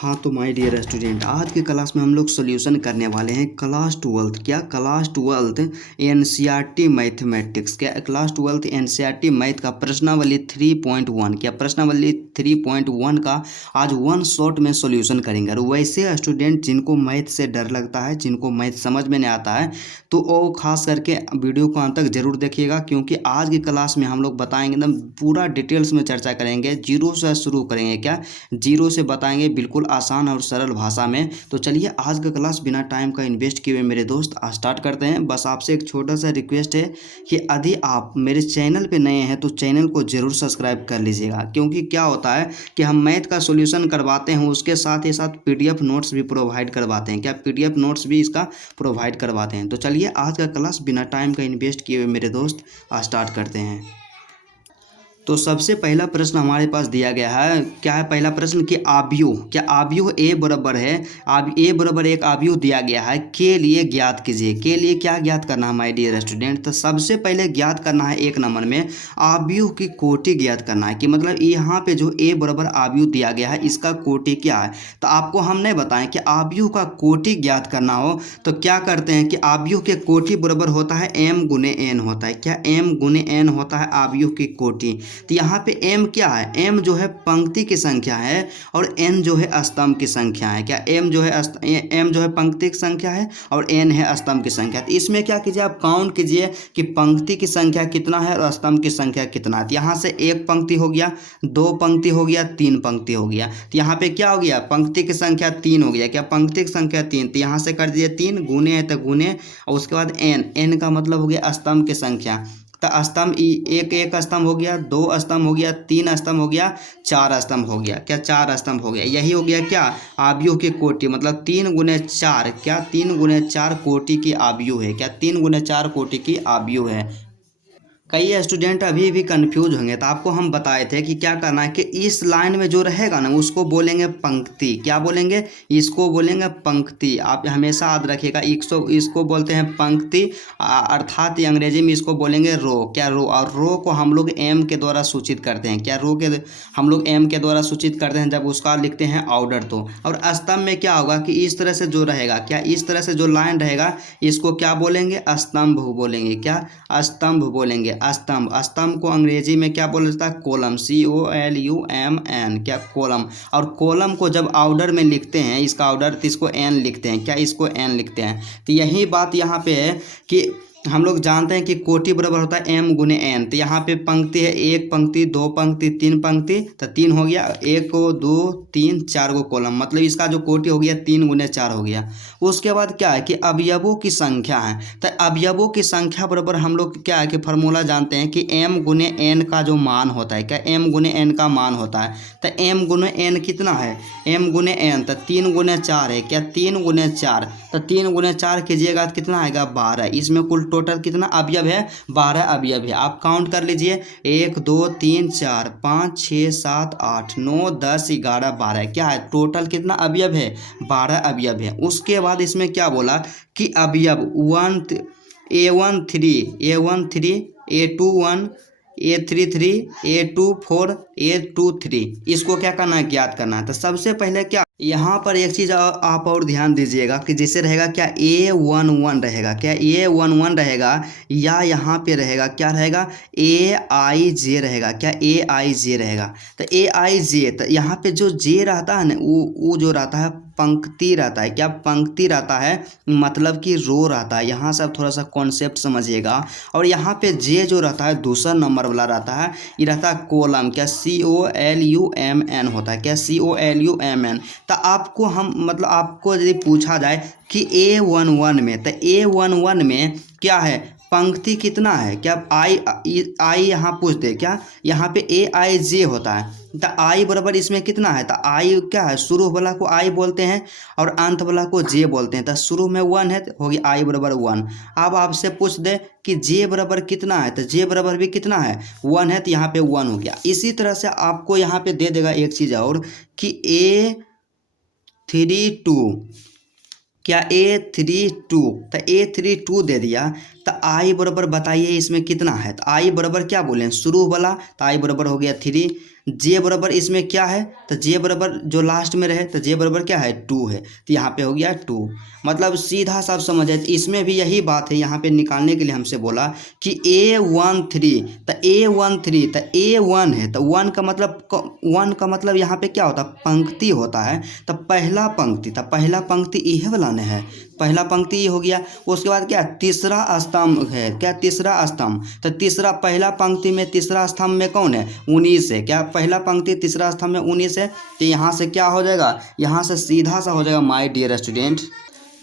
हाँ तो my dear student, आज की क्लास में हम लोग सोल्यूशन करने वाले हैं क्लास ट्वेल्थ। क्या क्लास ट्वेल्थ एनसीईआरटी मैथमेटिक्स, क्या क्लास ट्वेल्थ एनसीईआरटी मैथ का प्रश्नावली 3.1, क्या प्रश्नावली 3.1 का आज वन शॉट में सोल्यूशन करेंगे। और वैसे स्टूडेंट जिनको मैथ से डर लगता है, जिनको मैथ समझ में नहीं आता है, तो वो खास करके वीडियो को अंत तक जरूर देखिएगा, क्योंकि आज की क्लास में हम लोग बताएंगे एकदम पूरा डिटेल्स में चर्चा करेंगे। जीरो से शुरू करेंगे, क्या जीरो से बताएंगे, बिल्कुल आसान और सरल भाषा में। तो चलिए आज का क्लास बिना टाइम का इन्वेस्ट किए हुए मेरे दोस्त स्टार्ट करते हैं। बस आपसे एक छोटा सा रिक्वेस्ट है कि यदि आप मेरे चैनल पे नए हैं तो चैनल को ज़रूर सब्सक्राइब कर लीजिएगा, क्योंकि क्या होता है कि हम मैथ का सॉल्यूशन करवाते हैं, उसके साथ ही साथ पीडीएफ नोट्स भी प्रोवाइड करवाते हैं। क्या पीडीएफ नोट्स भी इसका प्रोवाइड करवाते हैं। तो चलिए आज का क्लास बिना टाइम का इन्वेस्ट किए हुए मेरे दोस्त स्टार्ट करते हैं। तो सबसे पहला प्रश्न हमारे पास दिया गया है। क्या है पहला प्रश्न कि आव्यूह, क्या आव्यूह ए बराबर है, ए बराबर एक आव्यूह दिया गया है, के लिए ज्ञात कीजिए। के लिए क्या ज्ञात करना है माय डियर स्टूडेंट। तो सबसे पहले ज्ञात करना है एक नंबर में आव्यूह की कोटि ज्ञात करना है, कि मतलब यहाँ पे जो ए बराबर आव्यूह दिया गया है इसका कोटि क्या है। तो आपको हम नहीं बताएं कि आव्यूह का कोटि ज्ञात करना हो तो क्या करते हैं कि आव्यूह के कोटि बराबर होता है m गुने n होता है। क्या m गुने n होता है आव्यूह की कोटि। तो यहाँ पे m क्या है, m जो है पंक्ति की संख्या है और n जो है स्तंभ की संख्या है। क्या m जो है पंक्ति की संख्या है और n है स्तंभ की संख्या। तो इसमें क्या कीजिए, आप काउंट कीजिए कि पंक्ति की संख्या कितना है और स्तंभ की संख्या कितना है। तो यहाँ से एक पंक्ति हो गया, दो पंक्ति हो गया, तीन पंक्ति हो गया। तो यहाँ पे क्या हो गया, पंक्ति की संख्या 3 हो गया। क्या पंक्ति की संख्या 3, तो यहाँ से कर दीजिए 3 गुने है तो गुने, और उसके बाद n का मतलब हो गया स्तंभ की संख्या। तो स्तंभ एक स्तंभ हो गया, 2 स्तंभ हो गया, 3 स्तंभ हो गया, 4 स्तंभ हो गया। क्या 4 स्तंभ हो गया। यही हो गया क्या आव्यूह की कोटि, मतलब 3 गुने 4, क्या 3 गुने 4 कोटि की आव्यूह है। क्या 3 गुने 4 कोटि की आव्यूह है। कई स्टूडेंट अभी भी कंफ्यूज होंगे, तो आपको हम बताए थे कि क्या करना है कि इस लाइन में जो रहेगा ना उसको बोलेंगे पंक्ति। क्या बोलेंगे, इसको बोलेंगे पंक्ति। आप हमेशा याद रखिएगा, इसको बोलते हैं पंक्ति, अर्थात अंग्रेजी में इसको बोलेंगे रो। क्या रो, और रो को हम लोग एम के द्वारा सूचित करते हैं। क्या रो के हम लोग एम के द्वारा सूचित करते हैं जब उसका लिखते हैं ऑर्डर। तो और स्तंभ में क्या होगा कि इस तरह से जो रहेगा, क्या इस तरह से जो लाइन रहेगा इसको क्या बोलेंगे, स्तंभ बोलेंगे। क्या स्तंभ बोलेंगे, स्तंभ। स्तंभ को अंग्रेजी में क्या बोला जाता है, कॉलम, COLUMN। क्या कॉलम। और कॉलम को जब ऑर्डर में लिखते हैं, इसका ऑर्डर, तो इसको n लिखते हैं। क्या इसको n लिखते हैं। तो यही बात यहाँ पे है कि हम लोग जानते हैं कि कोटि बराबर होता है m गुने n। तो यहाँ पे पंक्ति है, एक पंक्ति, दो पंक्ति, तीन पंक्ति, तो 3 हो गया, 1 2 3 4 को कॉलम, मतलब इसका जो कोटि हो गया 3 गुने 4 हो गया। उसके बाद क्या है कि अवयवों की संख्या है। तो अवयवों की संख्या बराबर हम लोग क्या है कि फार्मूला जानते हैं कि m गुने n का जो मान होता है। क्या m गुने n का मान होता है। तो m गुने n कितना है, m गुने n, तो 3 गुने 4 है। क्या 3 गुने 4, तो 3 गुने 4 कीजिएगा तो कितना आएगा, 12। इसमें कुल टोटल कितना अवयव है, 12 अवयव है। आप काउंट कर लीजिए, 1 2 3 4 5 6 7 8 9 10 11 12। क्या है टोटल कितना अवयव है, 12 अवयव है। उसके बाद इसमें क्या बोला कि अवयव A1 3 A2 1 A3 3 A2 4 A2 3, इसको क्या करना है, ज्ञात करना है। तो सबसे पहले क्या यहाँ पर एक चीज़ आप और ध्यान दीजिएगा कि जैसे रहेगा क्या A11 रहेगा। क्या A11 रहेगा, या यहाँ पे रहेगा क्या रहेगा, AIJ रहेगा। क्या AIJ रहेगा। तो AIJ, तो यहाँ पे जो J रहता है ना, वो जो रहता है पंक्ति रहता है। क्या पंक्ति रहता है, मतलब कि रो रहता है। यहाँ से आप थोड़ा सा कॉन्सेप्ट समझिएगा। और यहाँ पे J जो रहता है दूसरा नंबर वाला रहता है, ये रहता है कॉलम। क्या COLUMN होता है। क्या COLUMN। तो आपको हम मतलब आपको यदि पूछा जाए कि A11 में, तो A11 में क्या है, पंक्ति कितना है। क्या आई यहाँ पूछते, क्या यहाँ पे AIJ होता है। तो आई बराबर इसमें कितना है, तो आई क्या है, शुरू वाला को आई बोलते हैं और अंत वाला को जे बोलते हैं। तो शुरू में 1 है, तो हो गया आई बराबर 1। अब आपसे पूछ दे कि जे बराबर कितना है, तो जे बराबर भी कितना है, 1 है, तो यहाँ पे 1 हो गया। इसी तरह से आपको यहाँ पे दे देगा एक चीज़ और कि A32, क्या A32, तो A32 दे दिया। तो तो आई बराबर बताइए इसमें कितना है, तो आई बराबर क्या बोले शुरू वाला, तो आई बराबर हो गया 3। जे बराबर इसमें क्या है, तो जे बराबर जो लास्ट में रहे तो जे बराबर क्या है 2 है, तो यहाँ पे हो गया 2। मतलब सीधा सा समझ है। तो इसमें भी यही बात है, यहाँ पे निकालने के लिए हमसे बोला कि A13, तो A13 तो A1 है, तो 1 का मतलब यहाँ पे क्या होता है पंक्ति होता है, तो पहला पंक्ति यह वाला ने है, पहला पंक्ति ये हो गया। उसके बाद क्या तीसरा स्तंभ है, क्या तीसरा स्तंभ, तो तीसरा पहला पंक्ति में तीसरा स्तंभ में कौन है 19 है, क्या पहला पंक्ति तीसरा स्तंभ में 19 है। तो यहाँ से क्या हो जाएगा, यहाँ से सीधा सा हो जाएगा माय डियर स्टूडेंट,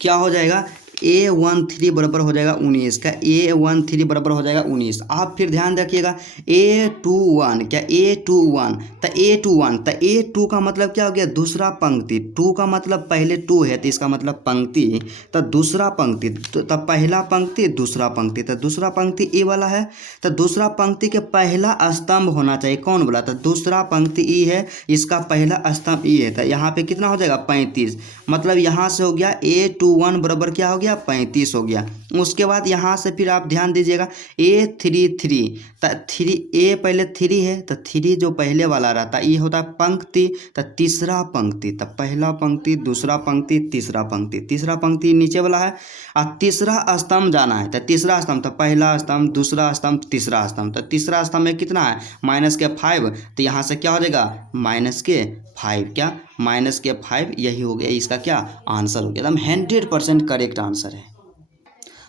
क्या हो जाएगा A13 बराबर हो जाएगा 19 का, A13 बराबर हो जाएगा 19। आप फिर ध्यान रखिएगा A21, क्या A21 तो A21 तो A2 का मतलब क्या हो गया दूसरा पंक्ति, 2 का मतलब पहले 2 है तो इसका मतलब पंक्ति, तो दूसरा पंक्ति तो पहला पंक्ति दूसरा पंक्ति, तो दूसरा पंक्ति ए वाला है, तो दूसरा पंक्ति के पहला स्तंभ होना चाहिए कौन बोला, तो दूसरा पंक्ति ई है, इसका पहला स्तंभ ई है, तो यहाँ पे कितना हो जाएगा 35। मतलब यहाँ से हो गया A21 बराबर क्या हो गया 35 हो गया। उसके बाद यहाँ से फिर आप ध्यान दीजिएगा A33 तो 3 ए पहले 3 है, तो 3 जो पहले वाला रहता है ये होता है पंक्ति, तो तीसरा पंक्ति, तो पहला पंक्ति दूसरा पंक्ति तीसरा पंक्ति, तीसरा पंक्ति नीचे वाला है। और तीसरा स्तंभ जाना है, तो तीसरा स्तंभ तो पहला स्तंभ दूसरा स्तंभ तीसरा स्तंभ, तो तीसरा स्तंभ में कितना है -5, तो यहाँ से क्या हो जाएगा -5, क्या -5, यही हो गया इसका क्या आंसर हो गया, एकदम 100% करेक्ट आंसर है।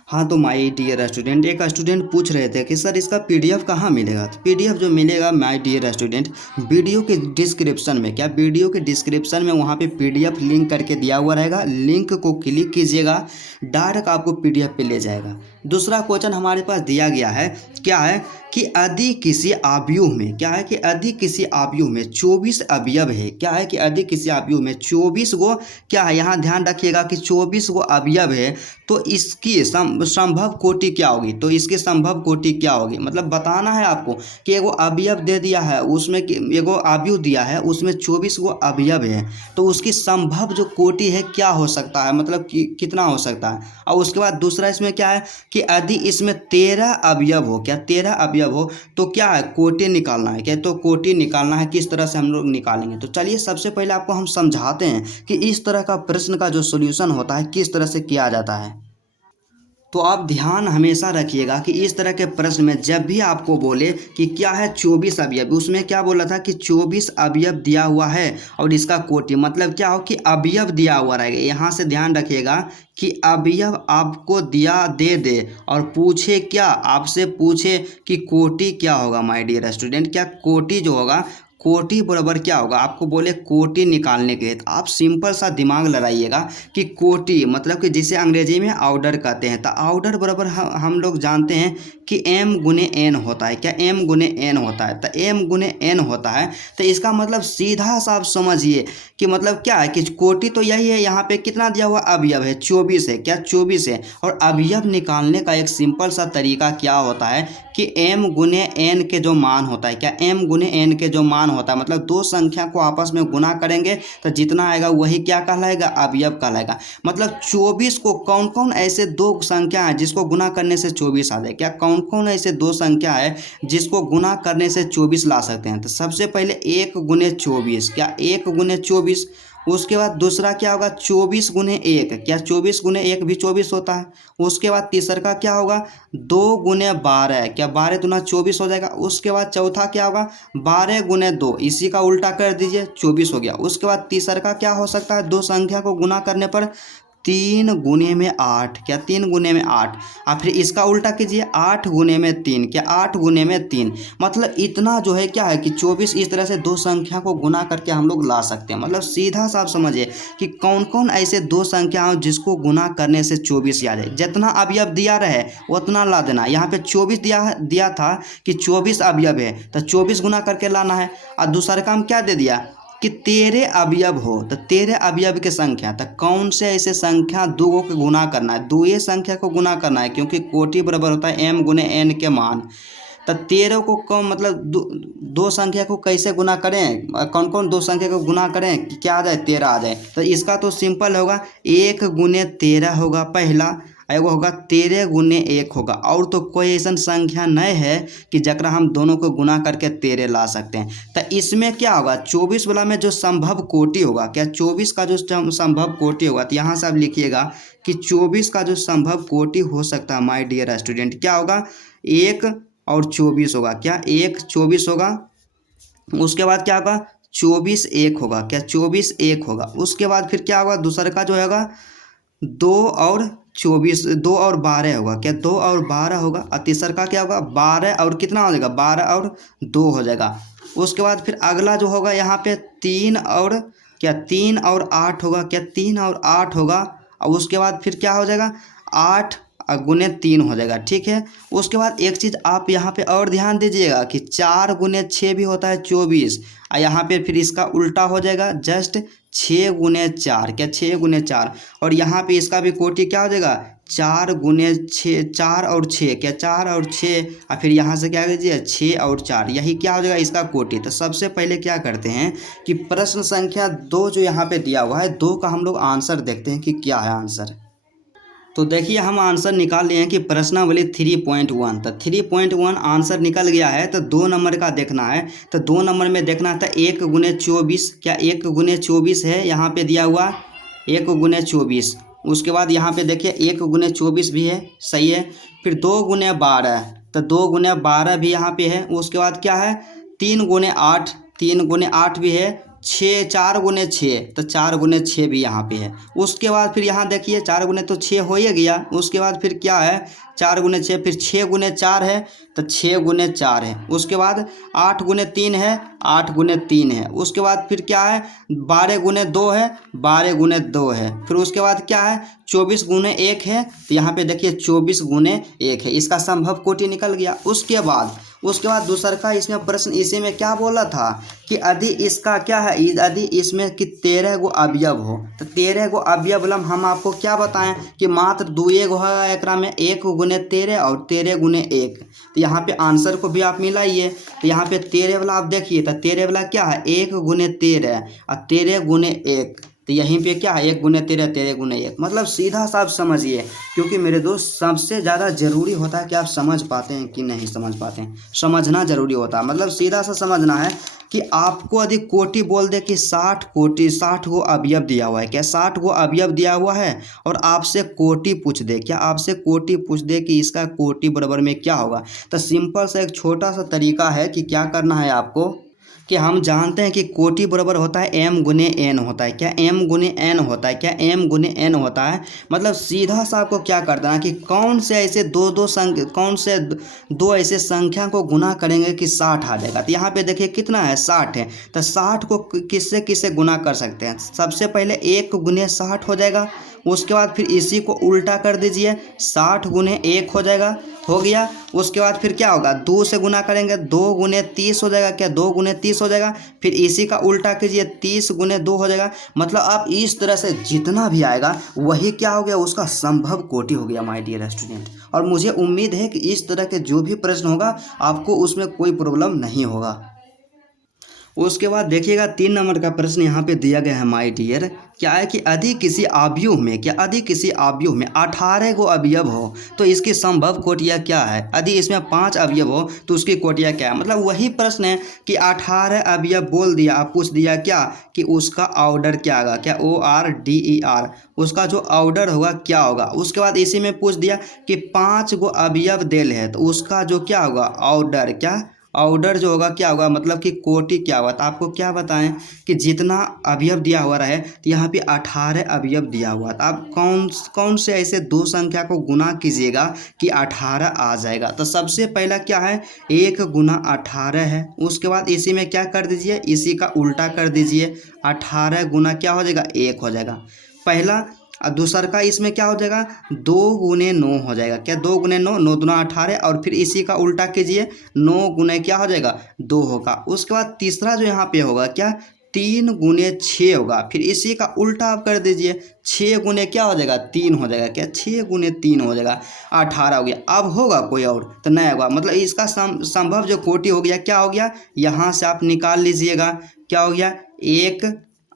हाँ तो माय डियर स्टूडेंट, एक स्टूडेंट पूछ रहे थे कि सर इसका PDF कहाँ मिलेगा, तो PDF जो मिलेगा माय डियर स्टूडेंट वीडियो के डिस्क्रिप्शन में, क्या वीडियो के डिस्क्रिप्शन में वहाँ पे PDF लिंक करके दिया हुआ रहेगा, लिंक को क्लिक कीजिएगा डायरेक्ट आपको PDF पे ले जाएगा। दूसरा क्वेश्चन हमारे पास दिया गया है, क्या है कि यदि किसी अवयव में, क्या है कि यदि किसी अवयव में 24 अवयव है, क्या है कि यदि किसी अवयव में 24 गो, क्या है यहाँ ध्यान रखिएगा कि 24 गो अवयव है, तो इसकी संभव कोटि क्या होगी, तो इसकी संभव कोटि क्या होगी, मतलब बताना है आपको कि एगो अवयव दे दिया है, उसमें एगो अवयव दिया है उसमें 24 गो अवयव है, तो उसकी संभव जो कोटि है क्या हो सकता है, मतलब कि कितना हो सकता है। और उसके बाद दूसरा इसमें क्या है कि यदि इसमें 13 अवयव हो, क्या 13 अवयव हो, तो क्या है कोटि निकालना है, क्या तो कोटि निकालना है, किस तरह से हम लोग निकालेंगे। तो चलिए सबसे पहले आपको हम समझाते हैं कि इस तरह का प्रश्न का जो सॉल्यूशन होता है किस तरह से किया जाता है। तो आप ध्यान हमेशा रखिएगा कि इस तरह के प्रश्न में जब भी आपको बोले कि क्या है 24 अवयव, उसमें क्या बोला था कि 24 अवयव दिया हुआ है और इसका कोटि, मतलब क्या हो कि अवयव दिया हुआ रहेगा। यहाँ से ध्यान रखिएगा कि अवयव आपको दे और पूछे क्या, आपसे पूछे कि कोटि क्या होगा माय डियर स्टूडेंट, क्या कोटि जो होगा कोटि बराबर क्या होगा, आपको बोले कोटि निकालने के लिए, तो आप सिंपल सा दिमाग लगाइएगा कि कोटि मतलब कि जिसे अंग्रेजी में ऑर्डर कहते हैं, तो ऑर्डर बराबर हम लोग जानते हैं कि m गुने n होता है, क्या m गुने n होता है, तो m गुने n होता है। तो इसका मतलब सीधा सा आप समझिए कि मतलब क्या है कि कोटि तो यही है, यहाँ पे कितना दिया हुआ अवयव है 24 है, क्या 24 है, और अवयव निकालने का एक सिंपल सा तरीका क्या होता है कि m गुने n के जो मान होता है, क्या m गुने n के जो मान होता है, मतलब दो संख्या को आपस में गुना करेंगे तो जितना आएगा वही क्या कहलाएगा अवयव कहलाएगा। मतलब 24 को कौन कौन ऐसे दो संख्या है जिसको गुना करने से 24 आ जाए, क्या कौन कौन ऐसे दो संख्या है जिसको गुना करने से 24 ला सकते हैं। तो सबसे पहले 1 गुने 24, क्या 1 गुने 24, उसके बाद दूसरा क्या होगा 24 गुने 1, क्या 24 गुने 1 भी 24 होता है। उसके बाद तीसरा का क्या होगा 2 गुने 12, क्या 12 दूना 24 हो जाएगा। उसके बाद चौथा क्या होगा 12 गुने 2, इसी का उल्टा कर दीजिए 24 हो गया। उसके बाद तीसरा का क्या हो सकता है, दो संख्या को गुना करने पर 3 गुने में 8, क्या 3 गुने में 8, और फिर इसका उल्टा कीजिए 8 गुने में 3, क्या 8 गुने में 3। मतलब इतना जो है क्या है कि 24 इस तरह से दो संख्या को गुना करके हम लोग ला सकते हैं। मतलब सीधा सा आप समझिए कि कौन कौन ऐसे दो संख्या हो जिसको गुना करने से 24 आ जाए। जितना अवयव दिया रहे उतना ला देना। यहाँ पे 24 दिया था कि 24 अवयव है तो 24 गुना करके लाना है। और दूसरा काम क्या दे दिया कि 13 अवयव हो, तो 13 अवयव के संख्या, तो कौन से ऐसे संख्या दो को गुना करना है, दो ये संख्या को गुना करना है, क्योंकि कोटि बराबर होता है m गुने n के मान। तो 13 को कौन मतलब दो संख्या को कैसे गुना करें, कौन कौन दो संख्या को गुना करें कि क्या आ जाए 13 आ जाए। तो इसका तो सिंपल होगा 1 गुने 13 होगा पहला, एगो होगा 13 गुने 1 होगा। और तो कोई ऐसा संख्या नहीं है कि जकरा हम दोनों को गुना करके 13 ला सकते हैं। तो इसमें क्या होगा, 24 वाला में जो संभव कोटि होगा, क्या 24 का जो संभव कोटि होगा, तो यहाँ से आप लिखिएगा कि 24 का जो संभव कोटि हो सकता है माय डियर स्टूडेंट, क्या होगा, 1 और 24 होगा। क्या 1 24 होगा। उसके बाद क्या होगा, 24 1 होगा। क्या 24 1 होगा। उसके बाद फिर क्या होगा, दूसरा का जो होगा 2 और 24, 2 और 12 होगा। क्या 2 और 12 होगा। और तीसरा का क्या होगा, 12 और कितना हो जाएगा, 12 और 2 हो जाएगा। उसके बाद फिर अगला जो होगा यहाँ पे 3 और क्या 3 और 8 होगा। क्या 3 और 8 होगा। और उसके बाद फिर क्या हो जाएगा, 8 गुने 3 हो जाएगा। ठीक है। उसके बाद एक चीज़ आप यहाँ पे और ध्यान दीजिएगा कि 4 गुने 6 भी होता है 24। और यहाँ पे फिर इसका उल्टा हो जाएगा, जस्ट 6 गुने 4। क्या 6 गुने 4। और यहाँ पे इसका भी कोटि क्या हो जाएगा, 4 गुने 6, 4 और 6। क्या 4 और 6। और फिर यहाँ से क्या कीजिए, 6 और 4, यही क्या हो जाएगा, इसका कोटि। तो सबसे पहले क्या करते हैं कि प्रश्न संख्या 2 जो यहाँ पे दिया हुआ है, 2 का हम लोग आंसर देखते हैं कि क्या है आंसर। तो देखिए हम आंसर निकाल लिए हैं कि प्रश्नावली 3.1। तो 3.1 आंसर निकल गया है। तो 2 नंबर का देखना है। तो 2 नंबर में देखना था 1 गुने 24। क्या 1 गुने 24 है यहाँ पे दिया हुआ, 1 गुने 24। उसके बाद यहाँ पे देखिए 1 गुने 24 भी है, सही है। फिर 2 गुने 12, तो 2 गुने 12 भी यहाँ पे है। उसके बाद क्या है, 3 गुने 8, 3 गुने 8 भी है। 6, 4 गुने 6, तो 4 गुने 6 भी यहाँ पे है। उसके बाद फिर यहाँ देखिए 4 गुने तो 6 हो ही गया। उसके बाद फिर क्या है, 4 गुने 6, फिर 6 गुने 4 है, तो 6 गुने 4 है। उसके बाद 8 गुने 3 है, 8 गुने 3 है। उसके बाद फिर क्या है, 12 गुने 2 है, 12 गुने 2 है। फिर उसके बाद क्या है, 24 गुने 1 है। तो यहाँ पे देखिए 24 गुने 1 है, इसका संभव कोटि निकल गया। उसके बाद दूसरा का इसमें प्रश्न इसी में क्या बोला था कि यदि इसका क्या है, यदि इसमें कि 13 गो अवयव हो, तो 13 गो अवयव मतलब हम आपको क्या बताएं कि मात्र 2 गो है एकरा में, 1 गुने 13 और 13 गुने 1। तो यहाँ पे आंसर को भी आप मिलाइए। तो यहाँ पे 13 वाला आप देखिए, तो 13 वाला क्या है, 1 गुने 13 और 13 गुने 1। तो यहीं पे क्या है, 1 गुने 13, 13 गुने 1। मतलब सीधा सा आप समझिए, क्योंकि मेरे दोस्त सबसे ज़्यादा ज़रूरी होता है कि आप समझ पाते हैं कि नहीं समझ पाते हैं। समझना ज़रूरी होता है, मतलब सीधा सा समझना है कि आपको यदि कोटि बोल दे कि 60 कोटि, 60 गो अवयव दिया हुआ है। क्या 60 गो अवयव दिया हुआ है और आपसे कोटि पूछ दे, क्या आपसे कोटि पूछ दे कि इसका कोटि बराबर में क्या होगा। तो सिंपल सा एक छोटा सा तरीका है कि क्या करना है आपको, कि हम जानते हैं कि कोटि बराबर होता है m गुने n होता है। क्या m गुने n होता है। क्या m गुने n होता है। मतलब सीधा सा आपको क्या कर देना कि कौन से ऐसे कौन से दो ऐसे संख्या को गुना करेंगे कि 60 आ जाएगा। तो यहाँ पे देखिए कितना है, 60 है। तो 60 को किससे किससे गुना कर सकते हैं। सबसे पहले 1 गुने 60 हो जाएगा। उसके बाद फिर इसी को उल्टा कर दीजिए, 60 गुने 1 हो जाएगा, हो गया। उसके बाद फिर क्या होगा, 2 से गुना करेंगे, 2 गुने 30 हो जाएगा। क्या 2 गुने 30 हो जाएगा। फिर इसी का उल्टा कीजिए, 30 गुने 2 हो जाएगा। मतलब आप इस तरह से जितना भी आएगा वही क्या हो गया, उसका संभव कोटि हो गया माय डियर स्टूडेंट। और मुझे उम्मीद है कि इस तरह के जो भी प्रश्न होगा आपको उसमें कोई प्रॉब्लम नहीं होगा। उसके बाद देखिएगा 3 नंबर का प्रश्न यहाँ पे दिया गया है माय डियर। क्या है कि यदि किसी अवयव में, क्या यदि किसी अवयव में 18 गो अवयव हो तो इसकी संभव कोटियाँ क्या है। यदि इसमें 5 अवयव हो तो उसकी कोटियाँ क्या है। मतलब वही प्रश्न है कि 18 अवयव बोल दिया, आप पूछ दिया क्या कि उसका ऑर्डर क्या होगा। क्या ORDER, उसका जो ऑर्डर होगा क्या होगा। उसके बाद इसी में पूछ दिया कि 5 गो अवयव देल है तो उसका जो क्या होगा ऑर्डर, क्या ऑर्डर जो होगा क्या होगा, मतलब कि कोटि क्या होगा। तो आपको क्या बताएं कि जितना अवयव दिया हुआ रहे, तो यहाँ पे 18 अवयव दिया हुआ। तो आप कौन से ऐसे दो संख्या को गुना कीजिएगा कि 18 आ जाएगा। तो सबसे पहला क्या है, 1 गुना 18 है। उसके बाद इसी में क्या कर दीजिए, इसी का उल्टा कर दीजिए, 18 गुना क्या हो जाएगा, 1 हो जाएगा पहला। और दूसरा का इसमें क्या हो जाएगा, 2 गुने 9 हो जाएगा। क्या 2 गुने 9, 9 दूना 18। और फिर इसी का उल्टा कीजिए, 9 गुने क्या हो जाएगा, 2 होगा। उसके बाद तीसरा जो यहाँ पे होगा क्या, 3 गुने 6 होगा। फिर इसी का उल्टा आप कर दीजिए, 6 गुने क्या हो जाएगा, 3 हो जाएगा। क्या 6 गुने 3 हो जाएगा, 18 हो गया। अब होगा कोई और तो नहीं होगा। मतलब इसका संभव जो कोटि हो गया क्या हो गया, यहाँ से आप निकाल लीजिएगा, क्या हो गया 1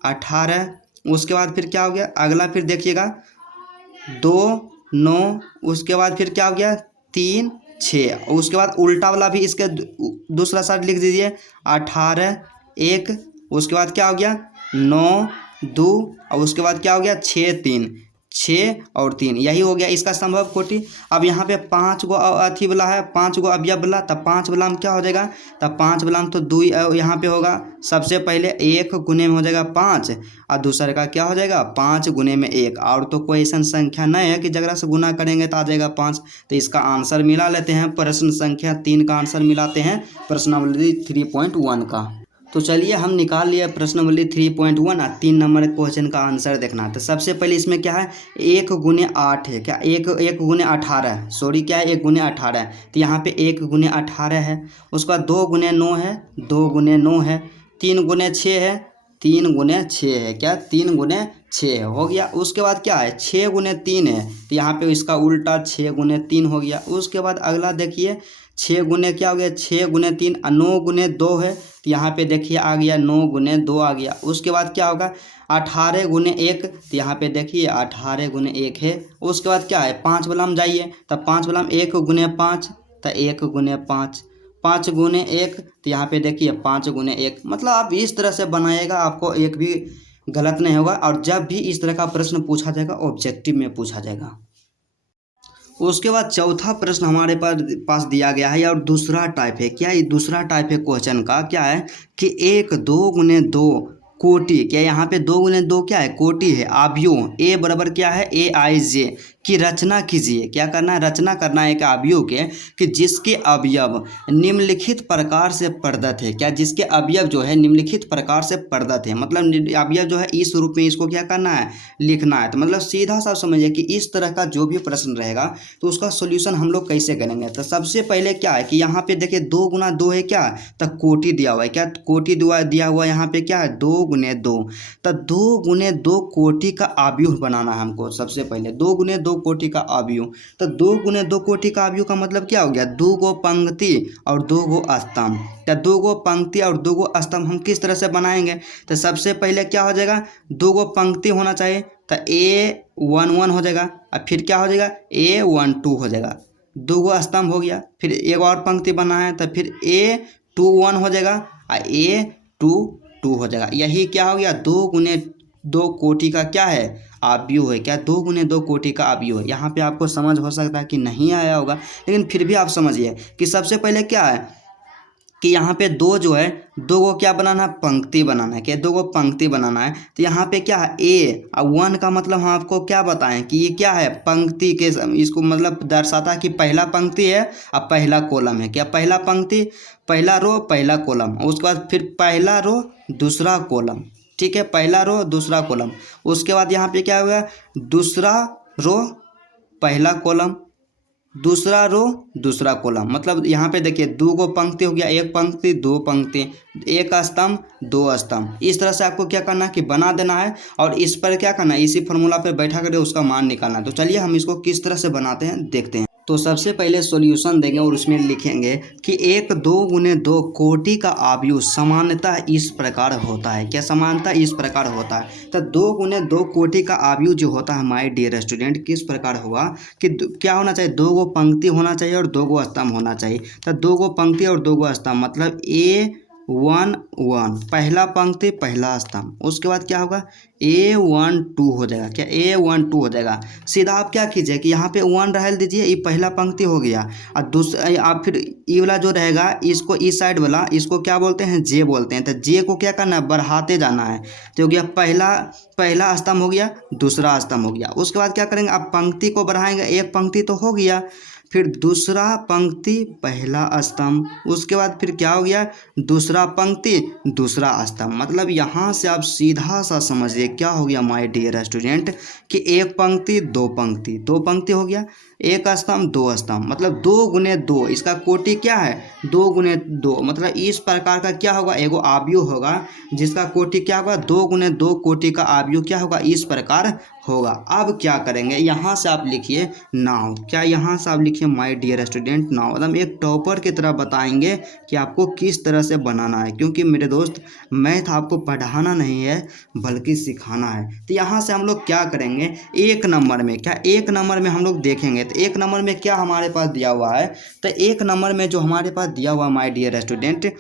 18। उसके बाद फिर क्या हो गया अगला, फिर देखिएगा 2 9, उसके बाद फिर क्या हो गया 3 6, और उसके बाद उल्टा वाला भी इसके दूसरा साइड लिख दीजिए 18 1, उसके बाद क्या हो गया 9 2, और उसके बाद क्या हो गया 6 3, 6 और 3, यही हो गया इसका संभव कोटि। अब यहाँ पे 5 गो अथी वाला है, 5 गो अवयव वाला, तब 5 वाला में क्या हो जाएगा, तब 5 वाला में तो 2 यहाँ पे होगा। सबसे पहले 1 गुने में हो जाएगा 5, और दूसरे का क्या हो जाएगा 5 गुने में 1, और तो कोई ऐसा संख्या नहीं है कि जगह से गुना करेंगे तो आ जाएगा 5। तो इसका आंसर मिला लेते हैं, प्रश्न संख्या 3 का आंसर मिलाते हैं प्रश्नावली 3.1 का। तो चलिए हम निकाल लिए प्रश्नावली 3.1 और 3 नंबर क्वेश्चन का आंसर देखना। तो सबसे पहले इसमें क्या है 1 गुने 8 है, क्या 1 गुने 18, सॉरी क्या है 1 गुने 18, तो यहाँ पे 1 गुने 18 है। उसके बाद 2 गुने 9 है, 2 गुने 9 है, 3 गुने 6 है, 3 गुने 6 है, क्या 3 गुने 6 हो गया। उसके बाद क्या है 6 गुने 3 है, तो यहाँ पे इसका उल्टा 6 गुने 3 हो गया। उसके बाद अगला देखिए 6 गुने क्या हो गया 6 गुने 3, 9 गुने 2 है, तो यहाँ पे देखिए आ गया 9 गुने 2 आ गया। उसके बाद क्या होगा 18 गुने 1, तो यहाँ पे देखिए 18 गुने 1 है। उसके बाद क्या है 5 वाला में जाइए, तब 5 वाला में 1 गुने 5, तो 1 गुने 5, 5 गुने 1, तो यहाँ पे देखिए 5 गुने 1। मतलब आप इस तरह से बनाइएगा, आपको एक भी गलत नहीं होगा, और जब भी इस तरह का प्रश्न पूछा जाएगा ऑब्जेक्टिव में पूछा जाएगा। उसके बाद चौथा प्रश्न हमारे पास दिया गया है और दूसरा टाइप है। क्या ये दूसरा टाइप है क्वेश्चन का, क्या है कि 1 2 गुने 2 कोटि, क्या यहाँ पे 2 गुने 2 क्या है कोटि है, आव्यूह ए बराबर क्या है AIJ की रचना कीजिए। क्या करना है रचना करना है एक आव्यूह के, कि जिसके अवयव निम्नलिखित प्रकार से प्रदत्त है। क्या जिसके अवयव जो है निम्नलिखित प्रकार से प्रदत्त है, मतलब अवयव जो है इस रूप में इसको क्या करना है लिखना है। तो मतलब सीधा सा समझिए कि इस तरह का जो भी प्रश्न रहेगा तो उसका सोल्यूशन हम लोग कैसे करेंगे। तो सबसे पहले क्या है कि यहाँ पे देखिए 2 गुना 2 है, क्या तो कोटि दिया हुआ है, क्या कोटि दिया हुआ है यहाँ पे क्या है 2 गुने 2, तो 2 गुने 2 कोटि का आव्यूह बनाना है हमको। सबसे पहले 2 गुने 2 कोटि का आव्यूह, तो 2 गुने 2 कोटि का आव्यूह का मतलब क्या हो गया 2 गो पंक्ति और 2 गो स्तंभ। तो 2 गो पंक्ति और 2 गो स्तंभ हम किस तरह से बनाएंगे। तो सबसे पहले क्या हो जाएगा 2 गो पंक्ति होना चाहिए, तो A11 हो जाएगा, और फिर क्या हो जाएगा A12 हो जाएगा, 2 गो स्तंभ हो गया। फिर एक और पंक्ति बना है तो फिर A21 हो जाएगा और A22 हो जाएगा। यही क्या हो गया 2 गुने 2 कोटि का क्या है आव्यूह है। क्या 2 गुने 2 कोटि का आव्यूह है। यहाँ पे आपको समझ हो सकता है कि नहीं आया होगा, लेकिन फिर भी आप समझिए कि सबसे पहले क्या है कि यहाँ पे 2 जो है 2 को क्या बनाना है पंक्ति बनाना है। क्या 2 को पंक्ति बनाना है, तो यहाँ पे क्या है A1 का मतलब हम आपको क्या बताएं कि ये क्या है पंक्ति के, इसको मतलब दर्शाता है कि पहला पंक्ति है और पहला कॉलम है। क्या पहला पंक्ति पहला रो पहला कॉलम, उसके बाद फिर पहला रो दूसरा कॉलम, ठीक है पहला रो दूसरा कॉलम। उसके बाद यहाँ पे क्या हुआ दूसरा रो पहला कॉलम, दूसरा रो दूसरा कॉलम। मतलब यहाँ पे देखिए 2 गो पंक्ति हो गया, एक पंक्ति 2 पंक्ति, एक स्तंभ 2 स्तंभ। इस तरह से आपको क्या करना है कि बना देना है, और इस पर क्या करना है इसी फार्मूला पे बैठा कर उसका मान निकालना है। तो चलिए हम इसको किस तरह से बनाते हैं देखते हैं। तो सबसे पहले सॉल्यूशन देंगे और उसमें लिखेंगे कि 1 2 गुने 2 कोटि का आव्यूह सामान्यतः इस प्रकार होता है। क्या समानता इस प्रकार होता है। तो 2 गुने 2 कोटि का आव्यूह जो होता है माय डियर स्टूडेंट किस प्रकार होगा कि क्या होना चाहिए 2 गो पंक्ति होना चाहिए और 2 गो स्तंभ होना चाहिए। तो 2 गो पंक्ति और 2 गो स्तंभ मतलब A11 पहला पंक्ति पहला स्तंभ। उसके बाद क्या होगा A12 हो जाएगा। क्या A12 हो जाएगा। सीधा आप क्या कीजिए कि यहाँ पे 1 रहल दीजिए, ये पहला पंक्ति हो गया, और दूसरा आप फिर ये वाला जो रहेगा इसको इस साइड वाला इसको क्या बोलते हैं J बोलते हैं। तो J को क्या करना है बढ़ाते जाना है। तो हो गया पहला स्तंभ हो गया दूसरा स्तंभ हो गया। उसके बाद क्या करेंगे आप पंक्ति को बढ़ाएंगे, एक पंक्ति तो हो गया, फिर दूसरा पंक्ति पहला स्तंभ, उसके बाद फिर क्या हो गया दूसरा पंक्ति दूसरा स्तंभ। मतलब यहाँ से आप सीधा सा समझिए क्या हो गया माय डियर स्टूडेंट कि एक पंक्ति दो पंक्ति हो गया, एक स्तंभ दो स्तंभ, मतलब 2 गुने 2, इसका कोटि क्या है 2 गुने 2, मतलब इस प्रकार का क्या होगा एगो आव्यूह होगा जिसका कोटि क्या होगा 2 गुने 2 कोटि का आव्यूह क्या होगा इस प्रकार होगा। अब क्या करेंगे यहाँ से आप लिखिए नाउ, क्या यहाँ से आप लिखिए माय डियर स्टूडेंट नाउ, मतलब एक टॉपर की तरह बताएंगे कि आपको किस तरह से बनाना है, क्योंकि मेरे दोस्त मैथ आपको पढ़ाना नहीं है बल्कि सिखाना है। तो यहाँ से हम लोग क्या करेंगे एक नंबर में, क्या एक नंबर में हम लोग देखेंगे तो एक नंबर में क्या हमारे पास दिया हुआ है, तो एक नंबर में जो हमारे पास दिया हुआ माय डियर स्टूडेंट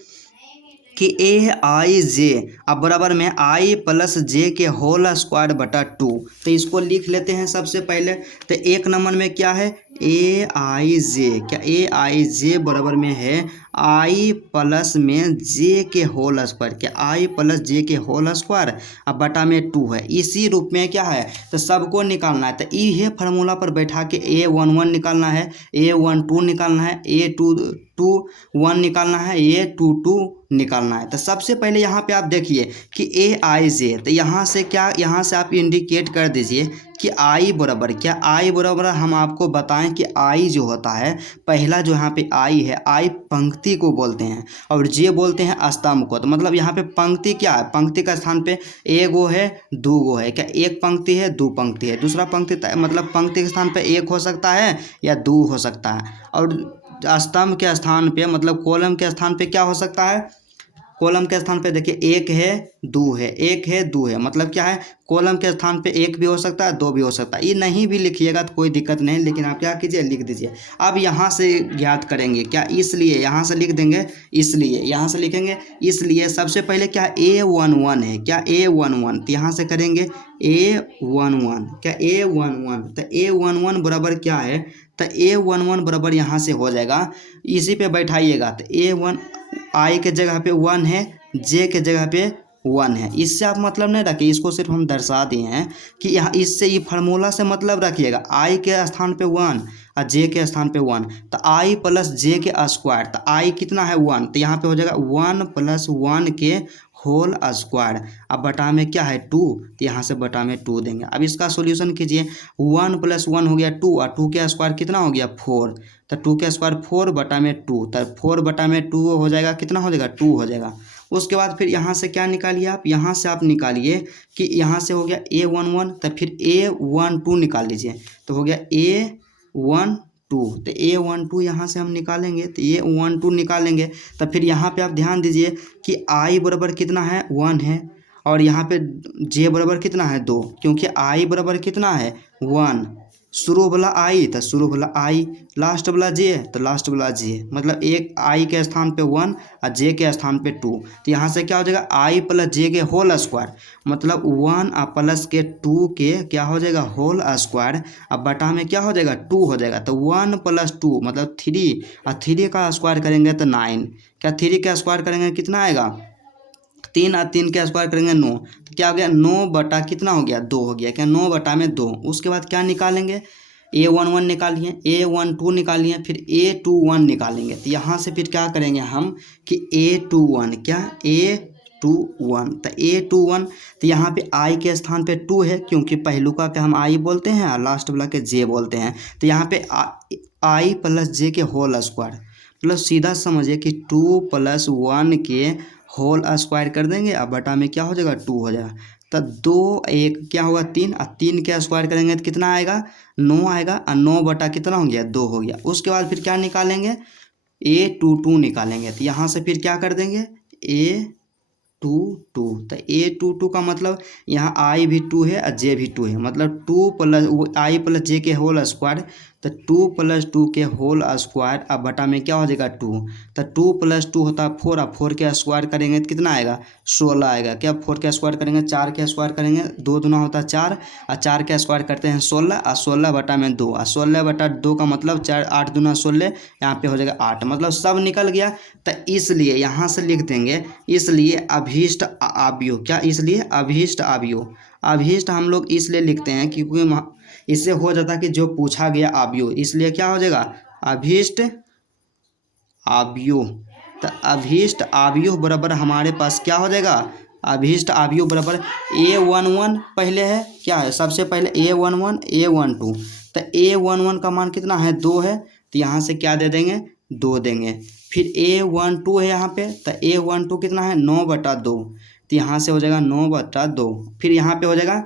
कि ए आई जे अब बराबर में आई प्लस जे के होल स्क्वायर बटा 2, तो इसको लिख लेते हैं सबसे पहले। तो एक नंबर में क्या है ए आई जे, क्या ए आई जे बराबर में है आई प्लस में जे के होल स्क्वायर, क्या आई प्लस जे के होल स्क्वायर अब बटा में 2 है, इसी रूप में क्या है तो सबको निकालना है। तो ये फार्मूला पर बैठा के A11 निकालना है, A12 निकालना है, A22 निकालना है, A22 निकालना है। तो सबसे पहले यहाँ पे आप देखिए कि ए आई जे, तो यहाँ से क्या यहाँ से आप इंडिकेट कर दीजिए कि आई बराबर, क्या आई बराबर हम आपको बताएं कि आई जो होता है पहला जो यहाँ पे आई है आई पंक्ति को बोलते हैं और जे बोलते हैं स्तंभ को। तो मतलब यहाँ पे पंक्ति क्या है, पंक्ति का स्थान पे एक गो है दो गो है, क्या एक पंक्ति है दो पंक्ति है, दूसरा पंक्ति मतलब पंक्ति के स्थान पे एक हो सकता है या दो हो सकता है, और स्तंभ के स्थान पे मतलब कॉलम के स्थान पे क्या हो सकता है, कॉलम के स्थान पे देखिए एक है दो है, एक है दो है, मतलब क्या है कॉलम के स्थान पे एक भी हो सकता है दो भी हो सकता है। ये नहीं भी लिखिएगा तो कोई दिक्कत नहीं, लेकिन आप क्या कीजिए लिख दीजिए। अब यहाँ से ज्ञात करेंगे क्या, इसलिए यहाँ से लिख देंगे, इसलिए यहाँ से लिखेंगे, इसलिए सबसे पहले क्या A11 है, क्या A11, तो यहाँ से करेंगे A11, क्या A11, तो A11 बराबर क्या है, तो A11 बराबर यहाँ से हो जाएगा, इसी पे बैठाइएगा। तो A1 आई के जगह पे 1 है, जे के जगह पे 1 है, इससे आप मतलब नहीं रखिए, इसको सिर्फ हम दर्शा दिए हैं कि यहाँ इससे ये फार्मूला से मतलब रखिएगा। आई के स्थान पे 1 और जे के स्थान पे 1, तो आई प्लस जे के स्क्वायर, तो आई कितना है 1, तो यहाँ पे हो जाएगा 1 प्लस 1 के होल स्क्वायर अब बटा में क्या है 2, तो यहाँ से बटा में 2 देंगे। अब इसका सॉल्यूशन कीजिए, 1 प्लस 1 हो गया 2 और 2 के स्क्वायर कितना हो गया 4, तो 2 के स्क्वायर 4 बटा में 2, तो 4 बटा में 2 हो जाएगा, कितना हो जाएगा 2 हो जाएगा। उसके बाद फिर यहाँ से क्या निकालिए आप, यहाँ से आप निकालिए कि यहाँ से हो गया A11, तो फिर A12 निकाल लीजिए, तो हो गया A12, तो A12 यहाँ से हम निकालेंगे, तो A12 निकालेंगे, तो फिर यहाँ पे आप ध्यान दीजिए कि I बराबर कितना है 1 है, और यहाँ पे J बराबर कितना है 2, क्योंकि I बराबर कितना है 1, शुरू वाला आई तो शुरू वाला आई, लास्ट वाला जे तो लास्ट वाला जे, मतलब एक आई के स्थान पे 1 और जे के स्थान पे 2, तो यहाँ से क्या हो जाएगा आई प्लस जे के होल स्क्वायर, मतलब 1 और प्लस के 2 के क्या हो जाएगा होल स्क्वायर अब बटा में क्या हो जाएगा 2 हो जाएगा। तो 1 प्लस 2 मतलब 3 और 3 का स्क्वायर करेंगे तो 9, क्या 3 का स्क्वायर करेंगे कितना आएगा 3 और 3 के स्क्वायर करेंगे 9, तो क्या हो गया 9 बटा कितना हो गया 2 हो गया, क्या 9 बटा में 2। उसके बाद क्या निकालेंगे A11 निकालिए, A12 निकालिए, फिर A21 निकालेंगे। तो यहाँ से फिर क्या करेंगे हम कि A21, क्या A21, तो A21, तो यहाँ पे I के स्थान पे 2 है, क्योंकि पहलुका के हम I बोलते हैं और लास्ट वाला के J बोलते हैं, तो यहाँ पे I प्लस J के होल स्क्वायर, मतलब सीधा समझिए कि 2 प्लस 1 के होल स्क्वायर कर देंगे, अब बटा में क्या हो जाएगा 2 हो जाएगा। तो 2 1 क्या होगा 3 और 3 के स्क्वायर करेंगे तो कितना आएगा 9 आएगा, और 9 बटा कितना हो गया 2 हो गया। उसके बाद फिर क्या निकालेंगे A22 निकालेंगे, तो यहाँ से फिर क्या कर देंगे A22, तो A22 का मतलब यहाँ I भी 2 है और J भी 2 है, मतलब 2 प्लस I प्लस J के होल स्क्वायर, तो 2 प्लस 2 के होल स्क्वायर अब बटा में क्या हो जाएगा 2, तो 2 प्लस 2 होता है 4 और 4 के स्क्वायर करेंगे तो कितना आएगा 16 आएगा, क्या 4 के स्क्वायर करेंगे 4 के स्क्वायर करेंगे 2 दूना होता है 4 और 4 के स्क्वायर करते हैं 16 और 16 बटा में 2 और 16 बटा 2 का मतलब 4 8 दूना 16, यहाँ पे हो जाएगा 8, मतलब सब निकल गया। तो इसलिए यहाँ से लिख देंगे इसलिए अभीष्ट आव्यूह, क्या इसलिए अभीष्ट आव्यूह, अभीष्ट हम लोग इसलिए लिखते हैं क्योंकि इससे हो जाता है कि जो पूछा गया आव्यूह, इसलिए क्या हो जाएगा अभीष्ट आव्यूह। तो अभीष्ट आव्यूह बराबर हमारे पास क्या हो जाएगा अभीष्ट आव्यूह बराबर A11 पहले है, क्या है सबसे पहले A11 A12, तो A11 का मान कितना है 2 है, तो यहाँ से क्या दे देंगे 2 देंगे। फिर A12 है यहाँ पे, तो A12 कितना है 9/2, तो यहाँ से हो जाएगा 9/2। फिर यहाँ पे हो जाएगा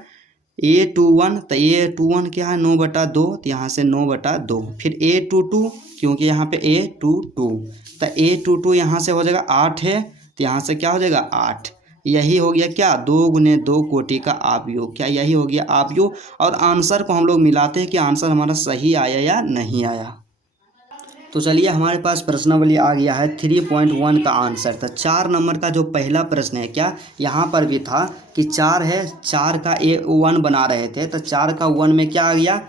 A21, तो A21 क्या है 9/2, तो यहाँ से 9/2। फिर A22 क्योंकि यहाँ पे A22, तो A22 यहाँ से हो जाएगा 8 है, तो यहाँ से क्या हो जाएगा 8। यही हो गया क्या 2 × 2 कोटि का आव्यूह, क्या यही हो गया आव्यूह। और आंसर को हम लोग मिलाते हैं कि आंसर हमारा सही आया या नहीं आया। तो चलिए हमारे पास प्रश्नावली आ गया है 3.1 का आंसर। तो 4 नंबर का जो पहला प्रश्न है, क्या यहाँ पर भी था कि 4 है, 4 का 1 बना रहे थे, तो 4 का 1 में क्या आ गया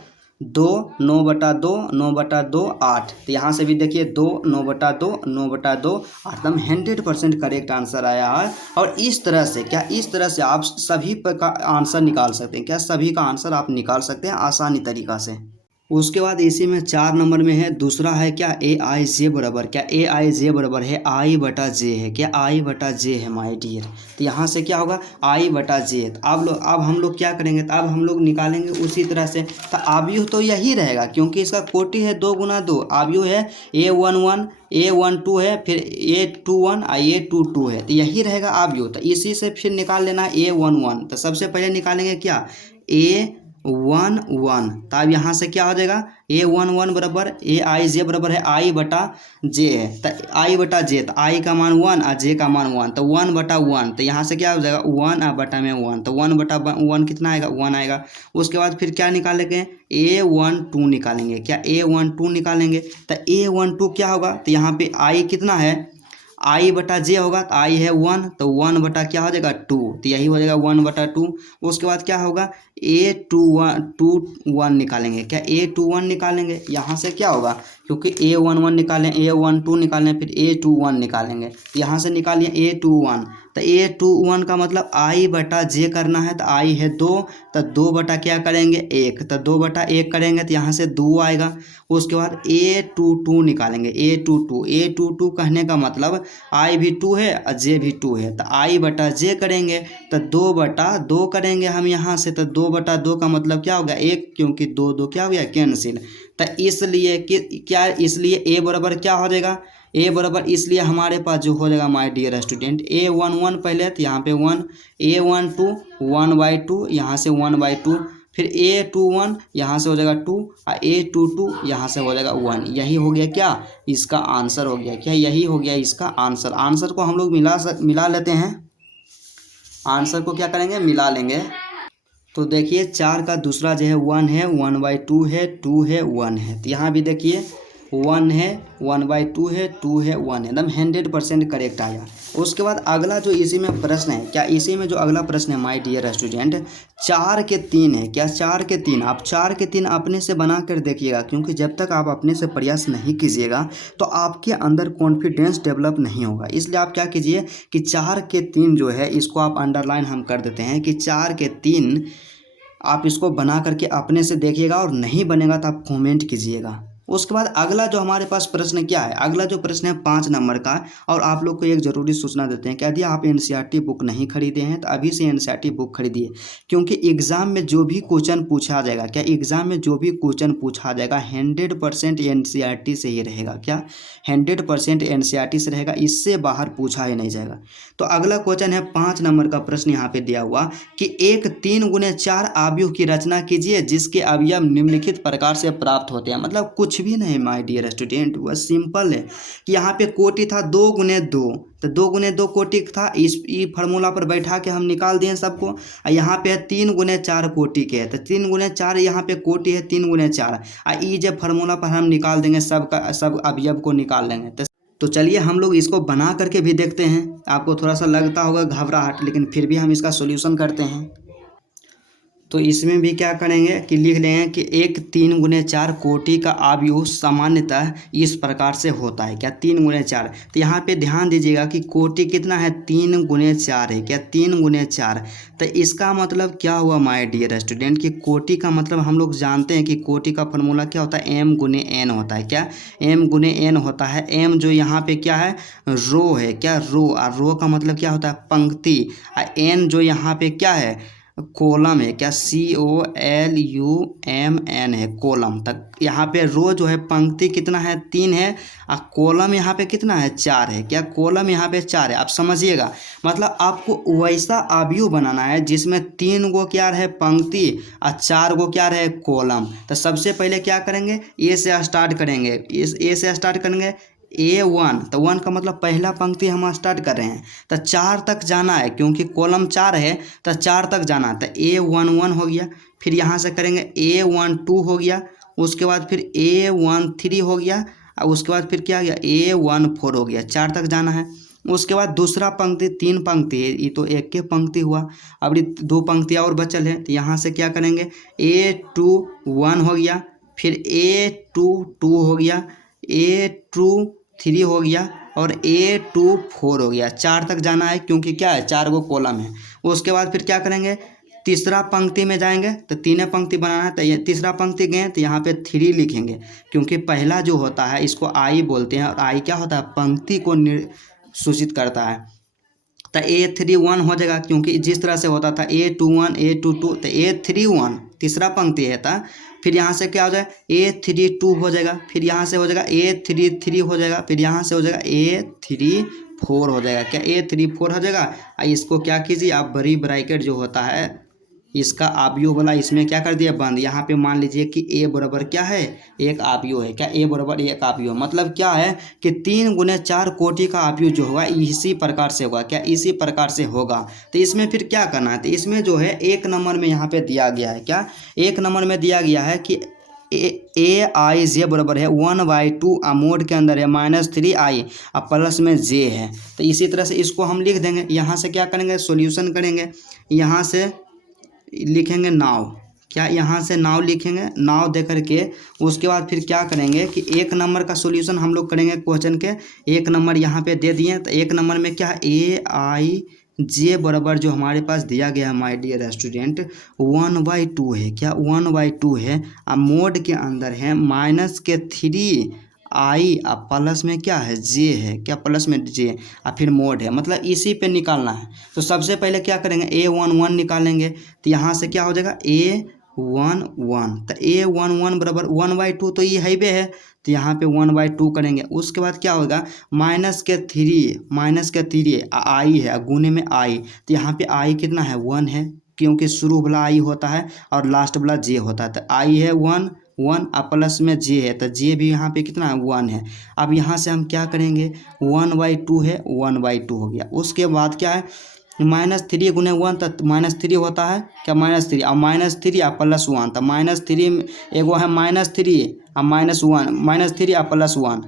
2, 9/2, 9/2 8। तो यहाँ से भी देखिए 2, 9/2, 9/2 एकदम 100% करेक्ट आंसर आया है। और इस तरह से क्या, इस तरह से आप सभी का आंसर निकाल सकते हैं, क्या सभी का आंसर आप निकाल सकते हैं आसानी तरीक़ा से। उसके बाद इसी में 4 नंबर में है दूसरा है क्या AIJ बराबर, क्या AIJ बराबर है I/J है, क्या I/J है माय डियर। तो यहाँ से क्या होगा I/J। तो अब हम लोग क्या करेंगे, तो अब हम लोग निकालेंगे उसी तरह से। तो आव्यूह तो यही रहेगा क्योंकि इसका कोटि है 2 × 2, आव्यूह है A11, A12 है, फिर A21 और A22 है, तो यही रहेगा आव्यूह। तो इसी से फिर निकाल लेना है A11। तो सबसे पहले निकालेंगे क्या A11, तब यहाँ से क्या हो जाएगा A11 बराबर AIJ बराबर है I/J है, तो I/J, तो I का मान 1 और J का मान 1, तो 1/1। तो यहाँ से क्या हो जाएगा 1 और बटा में 1, तो 1/1 कितना आएगा 1 आएगा। उसके बाद फिर क्या निकालेंगे A12 निकालेंगे, क्या A12 निकालेंगे। तो A12 क्या होगा, तो यहाँ पे I कितना है I/J होगा, तो I है 1, तो 1 बटा क्या हो जाएगा 2, तो यही हो जाएगा 1/2। उसके बाद क्या होगा A21 निकालेंगे, क्या A21 निकालेंगे। यहाँ से क्या होगा क्योंकि A11 निकालें, A12 निकालें, फिर A21 निकालेंगे, यहाँ से निकालिए A21। तो A21 का मतलब I/J करना है, तो I है 2, तो 2 बटा क्या करेंगे 1, तो 2/1 करेंगे, तो यहाँ से 2 आएगा। उसके बाद A22 निकालेंगे, A22 कहने का मतलब I भी 2 है और J भी 2 है, तो I/J करेंगे, तो 2/2 करेंगे हम यहाँ से, तो 2/2 का मतलब क्या होगा 1, क्योंकि 2 क्या हो गया कैंसिल। तो इसलिए कि क्या, इसलिए A बराबर क्या हो जाएगा A बराबर, इसलिए हमारे पास जो हो जाएगा माय डियर स्टूडेंट A11 पहले, तो यहाँ पे 1, A12 1/2, यहाँ से 1/2, फिर A21 यहाँ से हो जाएगा 2 और A22 यहाँ से हो जाएगा 1। यही हो गया क्या इसका आंसर हो गया, क्या यही हो गया इसका आंसर। आंसर को हम लोग मिला लेते हैं, आंसर को क्या करेंगे मिला लेंगे। तो देखिए 4 का दूसरा जो है 1 है, 1/2 है, 2 है, 1 है, तो यहाँ भी देखिए 1 है, 1/2 है, 2 है, 1 है, एकदम 100% करेक्ट आया। उसके बाद अगला जो इसी में प्रश्न है, क्या इसी में जो अगला प्रश्न है माय डियर स्टूडेंट 4 के 3 है, क्या 4 के 3। आप 4 के 3 अपने से बना कर देखिएगा, क्योंकि जब तक आप अपने से प्रयास नहीं कीजिएगा तो आपके अंदर कॉन्फिडेंस डेवलप नहीं होगा। इसलिए आप क्या कीजिए कि 4 के 3 जो है इसको आप अंडरलाइन हम कर देते हैं कि 4 के 3 आप इसको बना करके अपने से देखिएगा, और नहीं बनेगा तो आप कमेंट कीजिएगा। उसके बाद अगला जो हमारे पास प्रश्न क्या है, अगला जो प्रश्न है 5 नंबर का। और आप लोग को एक ज़रूरी सूचना देते हैं कि यदि आप NCERT बुक नहीं खरीदे हैं तो अभी से NCERT बुक खरीदिए, क्योंकि एग्ज़ाम में जो भी क्वेश्चन पूछा जाएगा, क्या एग्ज़ाम में जो भी क्वेश्चन पूछा जाएगा 100% NCERT से ही रहेगा, क्या 100% NCERT से रहेगा, इससे बाहर पूछा ही नहीं जाएगा। तो अगला क्वेश्चन है 5 नंबर का प्रश्न यहाँ पे दिया हुआ कि एक 3 × 4 आव्यूह की रचना कीजिए जिसके अवयव निम्नलिखित प्रकार से प्राप्त होते हैं। मतलब कुछ भी नहीं माय डियर स्टूडेंट, वह सिंपल है कि यहाँ पे कोटि था 2 × 2, तो 2 × 2 कोटि था, इस फार्मूला पर बैठा के हम निकाल दिए सबको। यहाँ पे है 3 × 4 कोटि के है, तो 3 × 4 यहाँ पे कोटि है 3 × 4, और ये जब फार्मूला पर हम निकाल देंगे सब अवयव को निकाल लेंगे। तो चलिए हम लोग इसको बना करके भी देखते हैं। आपको थोड़ा सा लगता होगा घबराहट, लेकिन फिर भी हम इसका सॉल्यूशन करते हैं। तो इसमें भी क्या करेंगे कि लिख लेंगे कि एक 3 × 4 कोटि का आव्यूह सामान्यतः इस प्रकार से होता है, क्या 3 × 4। तो यहाँ पे ध्यान दीजिएगा कि कोटि कितना है 3 × 4 है, क्या 3 × 4। तो इसका मतलब क्या हुआ माय डियर स्टूडेंट कि कोटि का मतलब हम लोग जानते हैं कि कोटि का फॉर्मूला क्या होता है m × n होता है, क्या m × n होता है। m जो यहाँ पे क्या है रो है, क्या रो, और रो का मतलब क्या होता है पंक्ति, और n जो यहाँ पे क्या है कॉलम है क्या, COLUMN है कॉलम तक। यहाँ पे रो जो है पंक्ति कितना है 3 है और कॉलम यहाँ पे कितना है 4 है क्या, कॉलम यहाँ पे 4 है। आप समझिएगा मतलब आपको वैसा अवयव बनाना है जिसमें 3 गो क्या है पंक्ति और 4 गो क्या है कॉलम। तो सबसे पहले क्या करेंगे, ए से स्टार्ट करेंगे, इस ए से स्टार्ट करेंगे A1, तो 1 का मतलब पहला पंक्ति हम स्टार्ट कर रहे हैं तो 4 तक जाना है क्योंकि कॉलम 4 है तो 4 तक जाना है। तो A11 हो गया, फिर यहाँ से करेंगे A12 हो गया, उसके बाद फिर A13 हो गया और उसके बाद फिर क्या गया A14 हो गया, 4 तक जाना है। उसके बाद दूसरा पंक्ति 3 पंक्ति है, ये तो एक के पंक्ति हुआ, अब 2 पंक्तियाँ और बचल है तो यहाँ से क्या करेंगे A21 हो गया, फिर A22 हो गया, A23 हो गया और A24 हो गया, 4 तक जाना है क्योंकि क्या है 4 गो कॉलम है। उसके बाद फिर क्या करेंगे तीसरा पंक्ति में जाएंगे तो 3 पंक्ति बनाना है, तो ये तीसरा पंक्ति गए तो यहाँ पे 3 लिखेंगे क्योंकि पहला जो होता है इसको आई बोलते हैं और आई क्या होता है पंक्ति को सूचित करता है। तो A31 हो जाएगा क्योंकि जिस तरह से होता था A21 A22 तो A31 तीसरा पंक्ति है था। फिर यहाँ से क्या हो जाएगा A32 हो जाएगा, फिर यहाँ से हो जाएगा A33 हो जाएगा, फिर यहाँ से हो जाएगा A34 हो जाएगा क्या A34 हो जाएगा। इसको क्या कीजिए आप बड़ी ब्रैकेट जो होता है इसका अवयव वाला इसमें क्या कर दिया बंद। यहाँ पे मान लीजिए कि A बराबर क्या है एक अवयव है क्या, A बराबर एक अवयव मतलब क्या है कि 3 गुने 4 कोटि का अवयव जो होगा इसी प्रकार से होगा क्या, इसी प्रकार से होगा। तो इसमें फिर क्या करना है, तो इसमें जो है 1 नंबर में यहाँ पे दिया गया है क्या, 1 नंबर में दिया गया है कि AI बराबर है 1/2 मोड के अंदर है -3i और प्लस में j है। तो इसी तरह से इसको हम लिख देंगे। यहाँ से क्या करेंगे सॉल्यूशन करेंगे, यहाँ से लिखेंगे नाव क्या, यहाँ से नाव लिखेंगे, नाव दे करके उसके बाद फिर क्या करेंगे कि 1 नंबर का सॉल्यूशन हम लोग करेंगे क्वेश्चन के। 1 नंबर यहाँ पे दे दिए तो 1 नंबर में क्या है AIJ बराबर जो हमारे पास दिया गया है माय डियर स्टूडेंट 1/2 है क्या, 1/2 है और मोड के अंदर है -3 आई और प्लस में क्या है जे है क्या, प्लस में जे और फिर मोड है मतलब इसी पे निकालना है। तो सबसे पहले क्या करेंगे A11 निकालेंगे तो यहाँ से क्या हो जाएगा A11, तो A11 बराबर 1/2 तो ये हाईवे है तो यहाँ पे 1/2 करेंगे। उसके बाद क्या होगा -3 आई है गुने में आई, तो यहाँ पे आई कितना है 1 है क्योंकि शुरू वाला आई होता है और लास्ट वाला जे होता है। तो आई है 1 और प्लस में जे है तो जे भी यहाँ पे कितना है 1 है। अब यहाँ से हम क्या करेंगे 1/2 है 1/2 हो गया। उसके बाद क्या है -3 गुने 1 तो -3 होता है क्या, -3 और -3 और +1 तो -3 एगो है -3 और -1 -3 और +1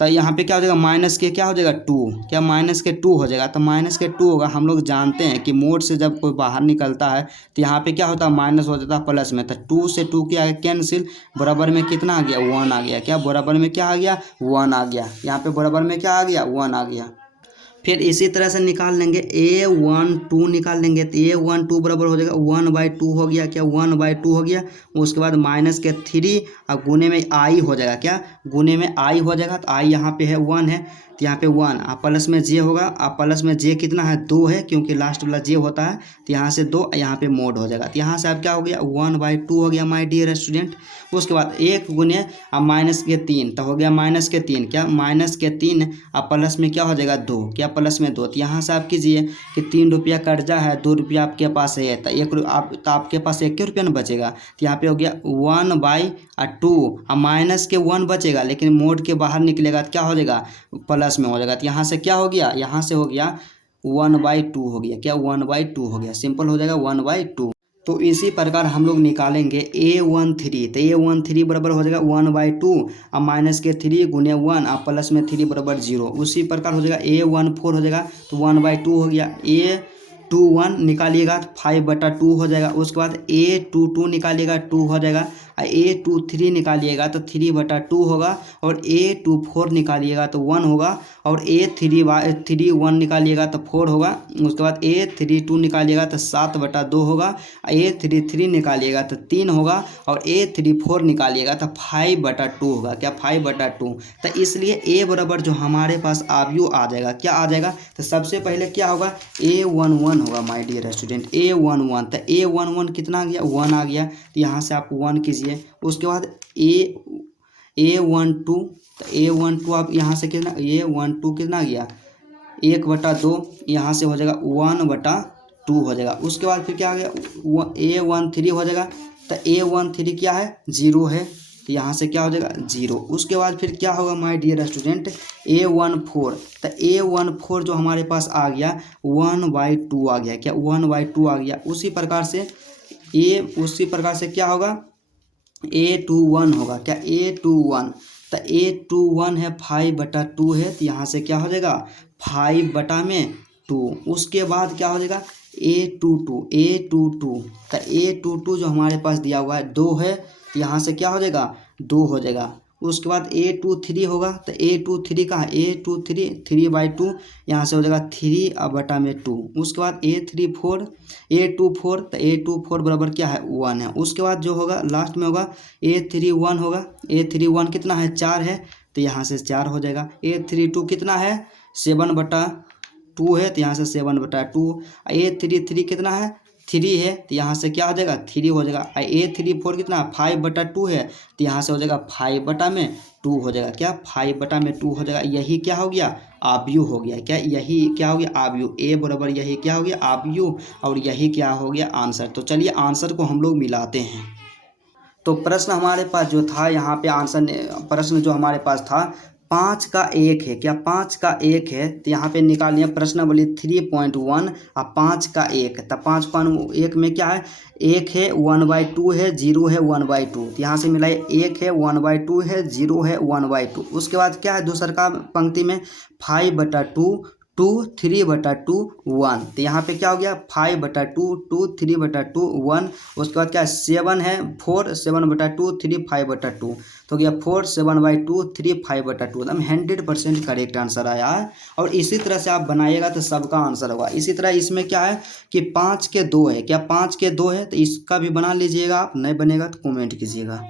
तो यहाँ पे क्या हो जाएगा माइनस के क्या हो जाएगा 2 क्या, -2 हो जाएगा। तो -2 होगा, हम लोग जानते हैं कि मोड से जब कोई बाहर निकलता है तो यहाँ पे क्या होता है माइनस हो जाता है प्लस में। तो 2 से 2 क्या है कैंसिल, बराबर में कितना आ गया 1 आ गया क्या, बराबर में क्या आ गया 1 आ गया, यहाँ पे बराबर में क्या आ गया 1 आ गया। फिर इसी तरह से निकाल लेंगे A12 निकाल लेंगे तो A12 बराबर हो जाएगा 1/2 हो गया क्या, 1/2 हो गया। उसके बाद -3 और गुने में आई हो जाएगा क्या, गुने में आई हो जाएगा तो आई यहाँ पे है 1 है तो यहाँ पे 1 और प्लस में जे होगा और प्लस में जे कितना है 2 है क्योंकि लास्ट वाला जे होता है तो यहाँ से 2 यहाँ पे मोड हो जाएगा। तो यहाँ से अब क्या हो गया 1/2 हो गया माय डियर स्टूडेंट। उसके बाद 1 गुने और -3 तो हो गया -3 क्या, -3 और प्लस में क्या हो जाएगा 2 क्या, प्लस में 2। तो यहाँ से आप कीजिए कि 3 रुपया कर्जा है 2 रुपया आपके पास है तो आपके पास 1 रुपया ना बचेगा। तो यहाँ पे हो गया 1/2 और -1 बचेगा लेकिन मोड के बाहर निकलेगा तो क्या हो जाएगा प्लस में हो जाएगा। तो यहाँ से क्या हो गया, यहाँ से हो गया 1/2 हो गया क्या, 1/2 हो गया, सिंपल हो जाएगा 1/2। तो इसी प्रकार हम लोग निकालेंगे A13 तो A13 बराबर हो जाएगा 1/2 और -3 गुने 1 और प्लस में 3 बराबर 0। उसी प्रकार हो जाएगा A14 हो जाएगा तो 1/2 हो गया। A21 निकालिएगा तो 5/2 हो जाएगा। उसके बाद A22 निकालिएगा 2 हो जाएगा और A23 निकालिएगा तो 3/2 होगा और A24 निकालिएगा तो 1 होगा और A31 निकालिएगा तो 4 होगा। उसके बाद A32 निकालिएगा तो 7/2 होगा, A33 निकालिएगा तो 3 होगा और A34 निकालिएगा तो 5/2 होगा क्या, 5/2। तो इसलिए A बराबर जो हमारे पास अवयव आ जाएगा क्या आ जाएगा, तो सबसे पहले क्या होगा A11 होगा माय डियर स्टूडेंट, A11। तो A11 कितना आ गया, 1 आ गया, तो यहाँ से आप 1 कीजिए। उसके बाद A12, तो A12 आप यहाँ से कितना, A12 कितना आ गया 1/2, यहाँ से हो जाएगा 1/2 हो जाएगा। उसके बाद फिर क्या आ गया, A13 हो जाएगा। तो A13 क्या है, 0 है, तो यहाँ से क्या हो जाएगा 0। उसके बाद फिर क्या होगा माय डियर स्टूडेंट, A14। तो A14 जो हमारे पास आ गया 1/2 आ गया, क्या 1/2 आ गया। उसी प्रकार से क्या होगा, A21 होगा, क्या A21। तो A21 है 5/2 है, तो यहाँ से क्या हो जाएगा 5/2। उसके बाद क्या हो जाएगा A22। तो A22 जो हमारे पास दिया हुआ है 2 है, तो यहाँ से क्या हो जाएगा 2 हो जाएगा। उसके बाद A23 होगा, तो A23 का A23 3/2, यहाँ से हो जाएगा 3/2। उसके बाद A24, तो A24 बराबर क्या है 1 है। उसके बाद जो होगा लास्ट में होगा A31 होगा, A31 कितना है 4 है, तो यहाँ से 4 हो जाएगा। A32 कितना है 7/2 है, तो यहाँ से 7/2। A33 कितना है 3 है, तो यहाँ से क्या हो जाएगा 3 हो जाएगा। A34 कितना 5/2 है, तो यहाँ से हो जाएगा 5/2 हो जाएगा, क्या 5/2 हो जाएगा। यही क्या हो गया आव्यूह हो गया, क्या यही क्या हो गया आव्यूह, A बराबर यही क्या हो गया आव्यूह, और यही क्या हो गया आंसर। तो चलिए आंसर को हम लोग मिलाते हैं। तो प्रश्न हमारे पास जो था यहाँ पे आंसर, प्रश्न जो हमारे पास था 5 का 1 है, क्या 5 का 1 है, तो यहाँ पे निकालिए प्रश्नावली 3.1 और 5 का 1। तो 5.1 में क्या है 1 है 1/2 है 0 है 1/2, तो यहाँ से मिलाइए 1 है 1/2 है 0 है 1/2। उसके बाद क्या है दूसर का पंक्ति में 5/2 2 3/2 1, तो यहाँ पे क्या हो गया 5/2 2 3/2 1। उसके बाद क्या है 7 है 4 7/2 3 5/2, तो गया 4 7/2 3 5/2। एकदम 100% करेक्ट आंसर आया है। और इसी तरह से आप बनाइएगा तो सबका आंसर होगा। इसी तरह इसमें क्या है कि 5 के 2 है, क्या 5 के 2 है, तो इसका भी बना लीजिएगा आप, नहीं बनेगा तो कमेंट कीजिएगा।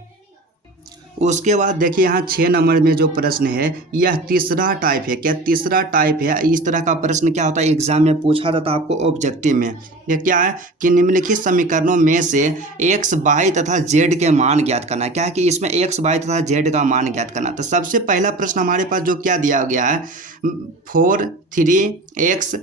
उसके बाद देखिए यहाँ 6 नंबर में जो प्रश्न है यह तीसरा टाइप है, क्या तीसरा टाइप है। इस तरह का प्रश्न क्या होता है एग्जाम में पूछा जाता है आपको ऑब्जेक्टिव में। यह क्या है कि निम्नलिखित समीकरणों में से x y तथा z के मान ज्ञात करना है। क्या है कि इसमें x y तथा z का मान ज्ञात करना। तो सबसे पहला प्रश्न हमारे पास जो क्या दिया गया है 4 3x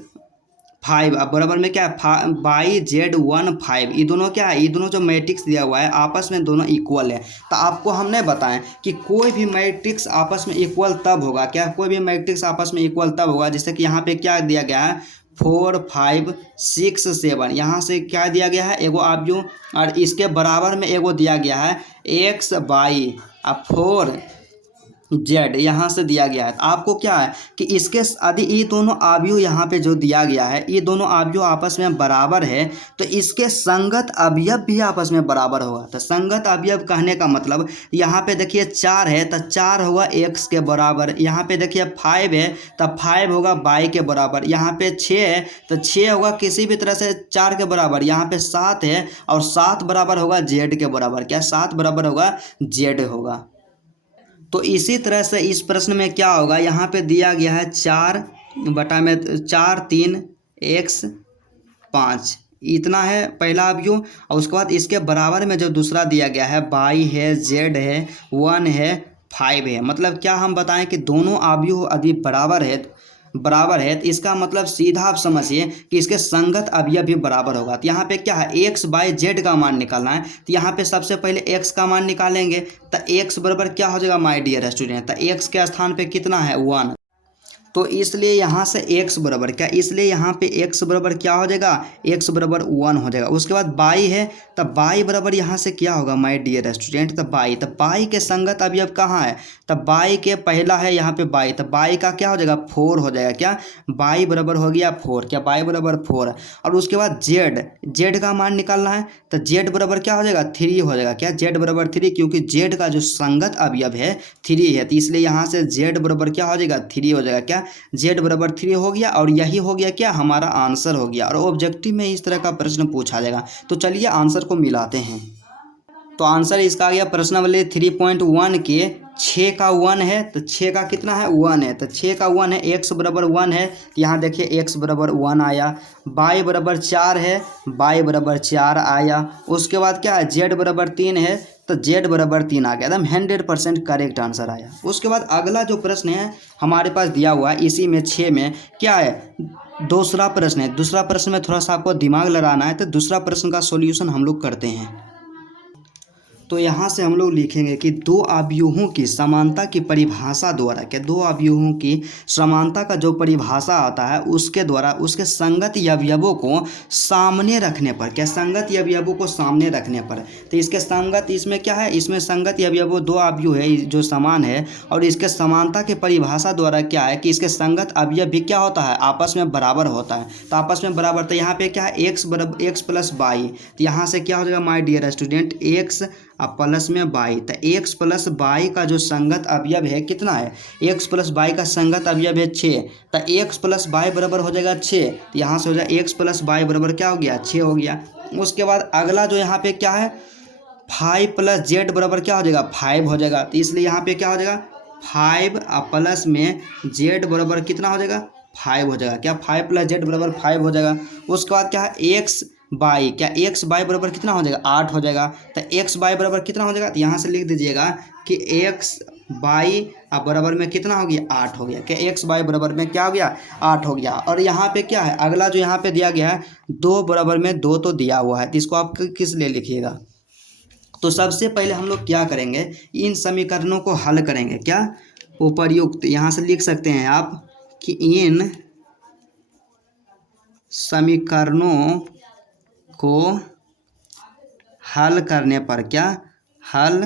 5 अब बराबर में क्या है YZ1 5, ये दोनों क्या है, ये दोनों जो मैट्रिक्स दिया हुआ है आपस में दोनों इक्वल है। तो आपको हमने बताएं कि कोई भी मैट्रिक्स आपस में इक्वल तब होगा, क्या कोई भी मैट्रिक्स आपस में इक्वल तब होगा जैसे कि यहाँ पे क्या दिया गया है 4 5 6 7, यहाँ से क्या दिया गया है एगो आव्यूह, और इसके बराबर में एगो दिया गया है x y और 4 z यहाँ से दिया गया है। आपको क्या है कि इसके यदि ये दोनों अवयव यहाँ पे जो दिया गया है ये दोनों अवयव आपस में बराबर है तो इसके संगत अवयव भी आपस में बराबर होगा। तो संगत अवयव कहने का मतलब यहाँ पे देखिए 4 है तो 4 होगा x के बराबर, यहाँ पे देखिए 5 है तो 5 होगा y के बराबर, यहाँ पे 6 है तो 6 होगा किसी भी तरह से 4 के बराबर, यहाँ पे 7 है और 7 बराबर होगा z के बराबर, क्या 7 बराबर होगा z होगा। तो इसी तरह से इस प्रश्न में क्या होगा यहाँ पे दिया गया है 4 3 x 5 इतना है पहला अवयव, और उसके बाद इसके बराबर में जो दूसरा दिया गया है y है z है 1 है 5 है। मतलब क्या हम बताएं कि दोनों अवयव यदि बराबर है तो इसका मतलब सीधा आप समझिए कि इसके संगत अवयव भी बराबर होगा। तो यहाँ पे क्या है x बाई जेड का मान निकालना है, तो यहाँ पे सबसे पहले x का मान निकालेंगे तो x बराबर क्या हो जाएगा माय डियर स्टूडेंट, तो x के स्थान पे कितना है 1, तो इसलिए यहाँ से x बराबर क्या, इसलिए यहाँ पे x बराबर क्या हो जाएगा x बराबर 1 हो जाएगा। उसके बाद y है तो y बराबर यहाँ से क्या होगा माय डियर स्टूडेंट, तो y के संगत अवयव कहाँ है, तो y के पहला है यहाँ पे y, तो y का क्या हो जाएगा 4 हो जाएगा, क्या y बराबर हो गया 4, क्या y बराबर 4। और उसके बाद z का मान निकालना है तो z बराबर क्या हो जाएगा 3 हो जाएगा, क्या z बराबर 3, क्योंकि z का जो संगत अवयव है 3 है, तो इसलिए यहाँ से z बराबर क्या हो जाएगा 3 हो जाएगा, क्या z बराबर 3 हो गया। और यही हो गया क्या हमारा आंसर हो गया। और ऑब्जेक्टिव में इस तरह का प्रश्न पूछा जाएगा। तो चलिए आंसर को मिलाते हैं। तो आंसर इसका आ गया प्रश्नावली 3.1 के 6 का 1 है तो 6 का कितना है 1 है, तो 6 का 1 है, x बराबर 1 है तो यहाँ देखिए x बराबर 1 आया। y बराबर 4 है, y बराबर 4 आया। उसके बाद क्या है z बराबर 3 है तो z बराबर 3 आ गया, एकदम 100% करेक्ट आंसर आया। उसके बाद अगला जो प्रश्न है हमारे पास दिया हुआ है इसी में 6 में क्या है, दूसरा प्रश्न है। दूसरा प्रश्न में थोड़ा सा आपको दिमाग लगाना है, तो दूसरा प्रश्न का सॉल्यूशन हम लोग करते हैं। तो यहाँ से हम लोग लिखेंगे कि दो अवयवों की समानता की परिभाषा द्वारा, क्या दो अवयवों की समानता का जो परिभाषा आता है उसके द्वारा उसके संगत अवयवों को सामने रखने पर, क्या संगत अवयवों को सामने रखने पर, तो इसके संगत, इसमें क्या है, इसमें संगत अवयवों दो अवयव है जो समान है और इसके समानता की परिभाषा द्वारा क्या है कि इसके संगत अवयव भी क्या होता है आपस में बराबर होता है। तो आपस में बराबर, तो यहाँ पे क्या है x बराबर x प्लस वाई, तो यहाँ से क्या हो जाएगा माय डियर स्टूडेंट x अब प्लस में बाई, तो x प्लस बाई का जो संगत अवयव है कितना है, x प्लस बाई का संगत अवयव है 6, तो x प्लस बाई बराबर हो जाएगा 6, तो यहाँ से हो जाएगा x प्लस बाई बराबर क्या हो गया 6 हो गया। उसके बाद अगला जो यहाँ पे क्या है 5 प्लस जेड बराबर क्या हो जाएगा 5 हो जाएगा, तो इसलिए यहाँ पे क्या हो जाएगा 5 प्लस में जेड बराबर कितना हो जाएगा 5 हो जाएगा, क्या 5 प्लस जेड बराबर 5 हो जाएगा। उसके बाद क्या है एक्स बाई, क्या एक्स बाई बराबर कितना हो जाएगा 8 हो जाएगा, तो एक्स बाई बराबर कितना हो जाएगा, तो यहाँ से लिख दीजिएगा कि एक्स बाई बराबर में कितना हो गया 8 हो गया, क्या एक्स बाई बराबर में क्या हो गया 8 हो गया। और यहाँ पे क्या है अगला जो यहाँ पे दिया गया है 2 बराबर में 2 तो दिया हुआ है, तो इसको आप किस लिए लिखिएगा। तो सबसे पहले हम लोग क्या करेंगे इन समीकरणों को हल करेंगे, क्या उपर्युक्त, यहाँ से लिख सकते हैं आप कि इन समीकरणों को हल करने पर, क्या हल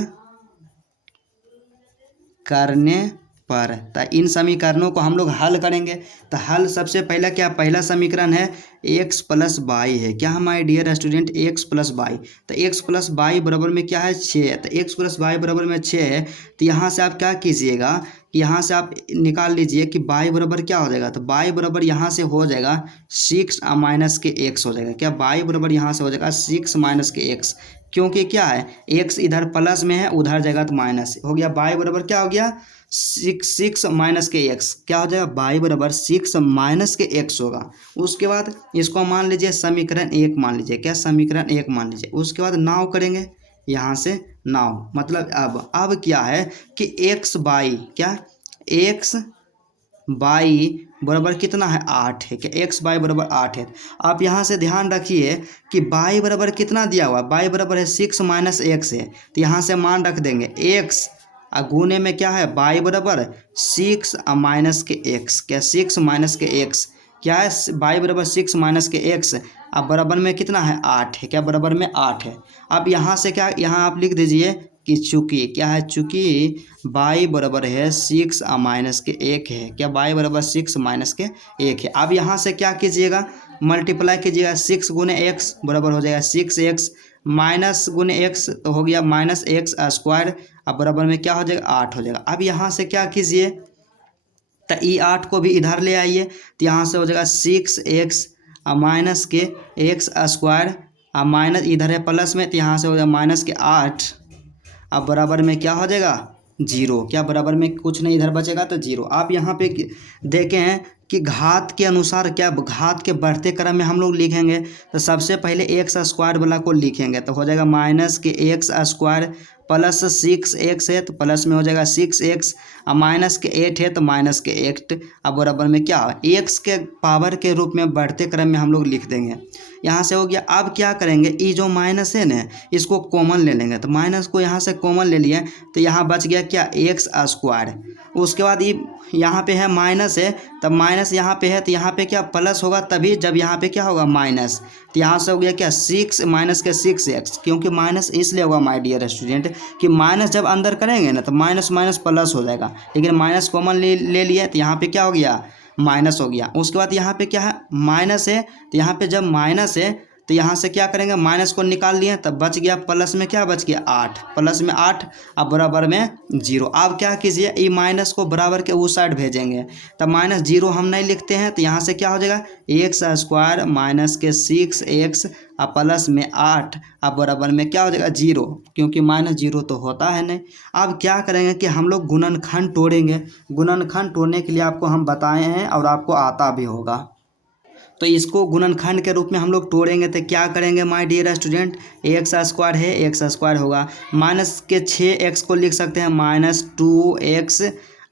करने पर, तो इन समीकरणों को हम लोग हल करेंगे। तो हल सबसे पहला क्या, पहला समीकरण है x प्लस बाई है, क्या हमारे dear student x plus y, तो x प्लस बाई बराबर में क्या है 6 है, तो x प्लस बाई बराबर में 6 है। तो यहाँ से आप क्या कीजिएगा कि यहाँ से आप निकाल लीजिए कि बाई बराबर क्या हो जाएगा, तो बाई बराबर यहाँ से हो जाएगा 6 माइनस के x हो जाएगा, क्या बाई बराबर यहाँ से हो जाएगा 6 माइनस के x, क्योंकि क्या है x इधर प्लस में है उधर जगह तो माइनस हो गया, बाई बराबर क्या हो गया 6 माइनस के x, क्या हो जाएगा बाई बराबर 6 माइनस के x होगा। उसके बाद इसको मान लीजिए समीकरण 1 मान लीजिए, क्या समीकरण 1 मान लीजिए। उसके बाद नाव करेंगे यहाँ से नाव, मतलब अब क्या है कि x बाई, क्या x बाई बराबर कितना है 8 है, क्या x बाई बराबर 8 है। आप यहाँ से ध्यान रखिए कि बाई बराबर कितना दिया हुआ, बाई बराबर है 6 माइनस x है, तो यहाँ से मान रख देंगे x गुने में क्या है बाई बराबर 6 माइनस के x, क्या 6 माइनस के x, क्या है बाई बराबर 6 माइनस के x, अब बराबर में कितना है 8 है, क्या बराबर में 8 है। अब यहाँ से क्या, यहाँ आप लिख दीजिए कि चूँकि क्या है, चूँकि बाई बराबर है 6 माइनस के 1 है, क्या बाई बराबर 6 माइनस के 1 है। अब यहाँ से क्या कीजिएगा मल्टीप्लाई कीजिएगा 6 गुने x बराबर हो जाएगा 6x माइनस गुने x तो हो गया माइनस एक्स स्क्वायर, अब बराबर में क्या हो जाएगा 8 हो जाएगा। अब यहाँ से क्या कीजिए तो ई 8 को भी इधर ले आइए, तो यहाँ से हो जाएगा 6x माइनस के x स्क्वायर माइनस इधर है प्लस में, तो यहाँ से हो जाएगा माइनस के 8, अब बराबर में क्या हो जाएगा 0, क्या बराबर में कुछ नहीं इधर बचेगा तो 0। आप यहाँ पे देखें कि घात के अनुसार, क्या घात के बढ़ते क्रम में हम लोग लिखेंगे तो सबसे पहले एक्स स्क्वायर वाला को लिखेंगे, तो हो जाएगा माइनस के एक्स स्क्वायर प्लस 6x है तो प्लस में हो जाएगा 6x, अब माइनस के 8 है तो माइनस के 8, अब बराबर में क्या x के पावर के रूप में बढ़ते क्रम में हम लोग लिख देंगे। यहाँ से हो गया। अब क्या करेंगे ये जो माइनस है ना इसको कॉमन ले लेंगे, तो माइनस को यहाँ से कॉमन ले लिए तो यहाँ बच गया क्या एक्स स्क्वायर। उसके बाद ये यहाँ पे है माइनस है, तब माइनस यहाँ पे है तो यहाँ पे क्या प्लस होगा तभी जब यहाँ पे क्या होगा माइनस, तो यहाँ से हो गया क्या 6 माइनस के 6x, क्योंकि माइनस इसलिए होगा माय डियर स्टूडेंट कि माइनस जब अंदर करेंगे ना तो माइनस माइनस प्लस हो जाएगा, लेकिन माइनस कॉमन ले लिए तो यहाँ पे क्या हो गया माइनस हो गया। उसके बाद यहाँ पे क्या है माइनस है, तो यहाँ पे जब माइनस है तो यहाँ से क्या करेंगे, माइनस को निकाल लिए तब बच गया प्लस में क्या बच गया 8, प्लस में 8 अब बराबर में 0। अब क्या कीजिए, ई माइनस को बराबर के उस साइड भेजेंगे, तब -0 हम नहीं लिखते हैं, तो यहाँ से क्या हो जाएगा एक्स स्क्वायर माइनस के 6x अब प्लस में 8 अब बराबर में क्या हो जाएगा 0, क्योंकि -0 तो होता है नहीं। अब क्या करेंगे कि हम लोग गुणनखंड तोड़ेंगे। गुणनखंड तोड़ने के लिए आपको हम बताए हैं और आपको आता भी होगा। तो इसको गुणनखंड के रूप में हम लोग तोड़ेंगे तो क्या करेंगे my dear student, x square है, एक्स स्क्वायर होगा माइनस के 6x को लिख सकते हैं -2x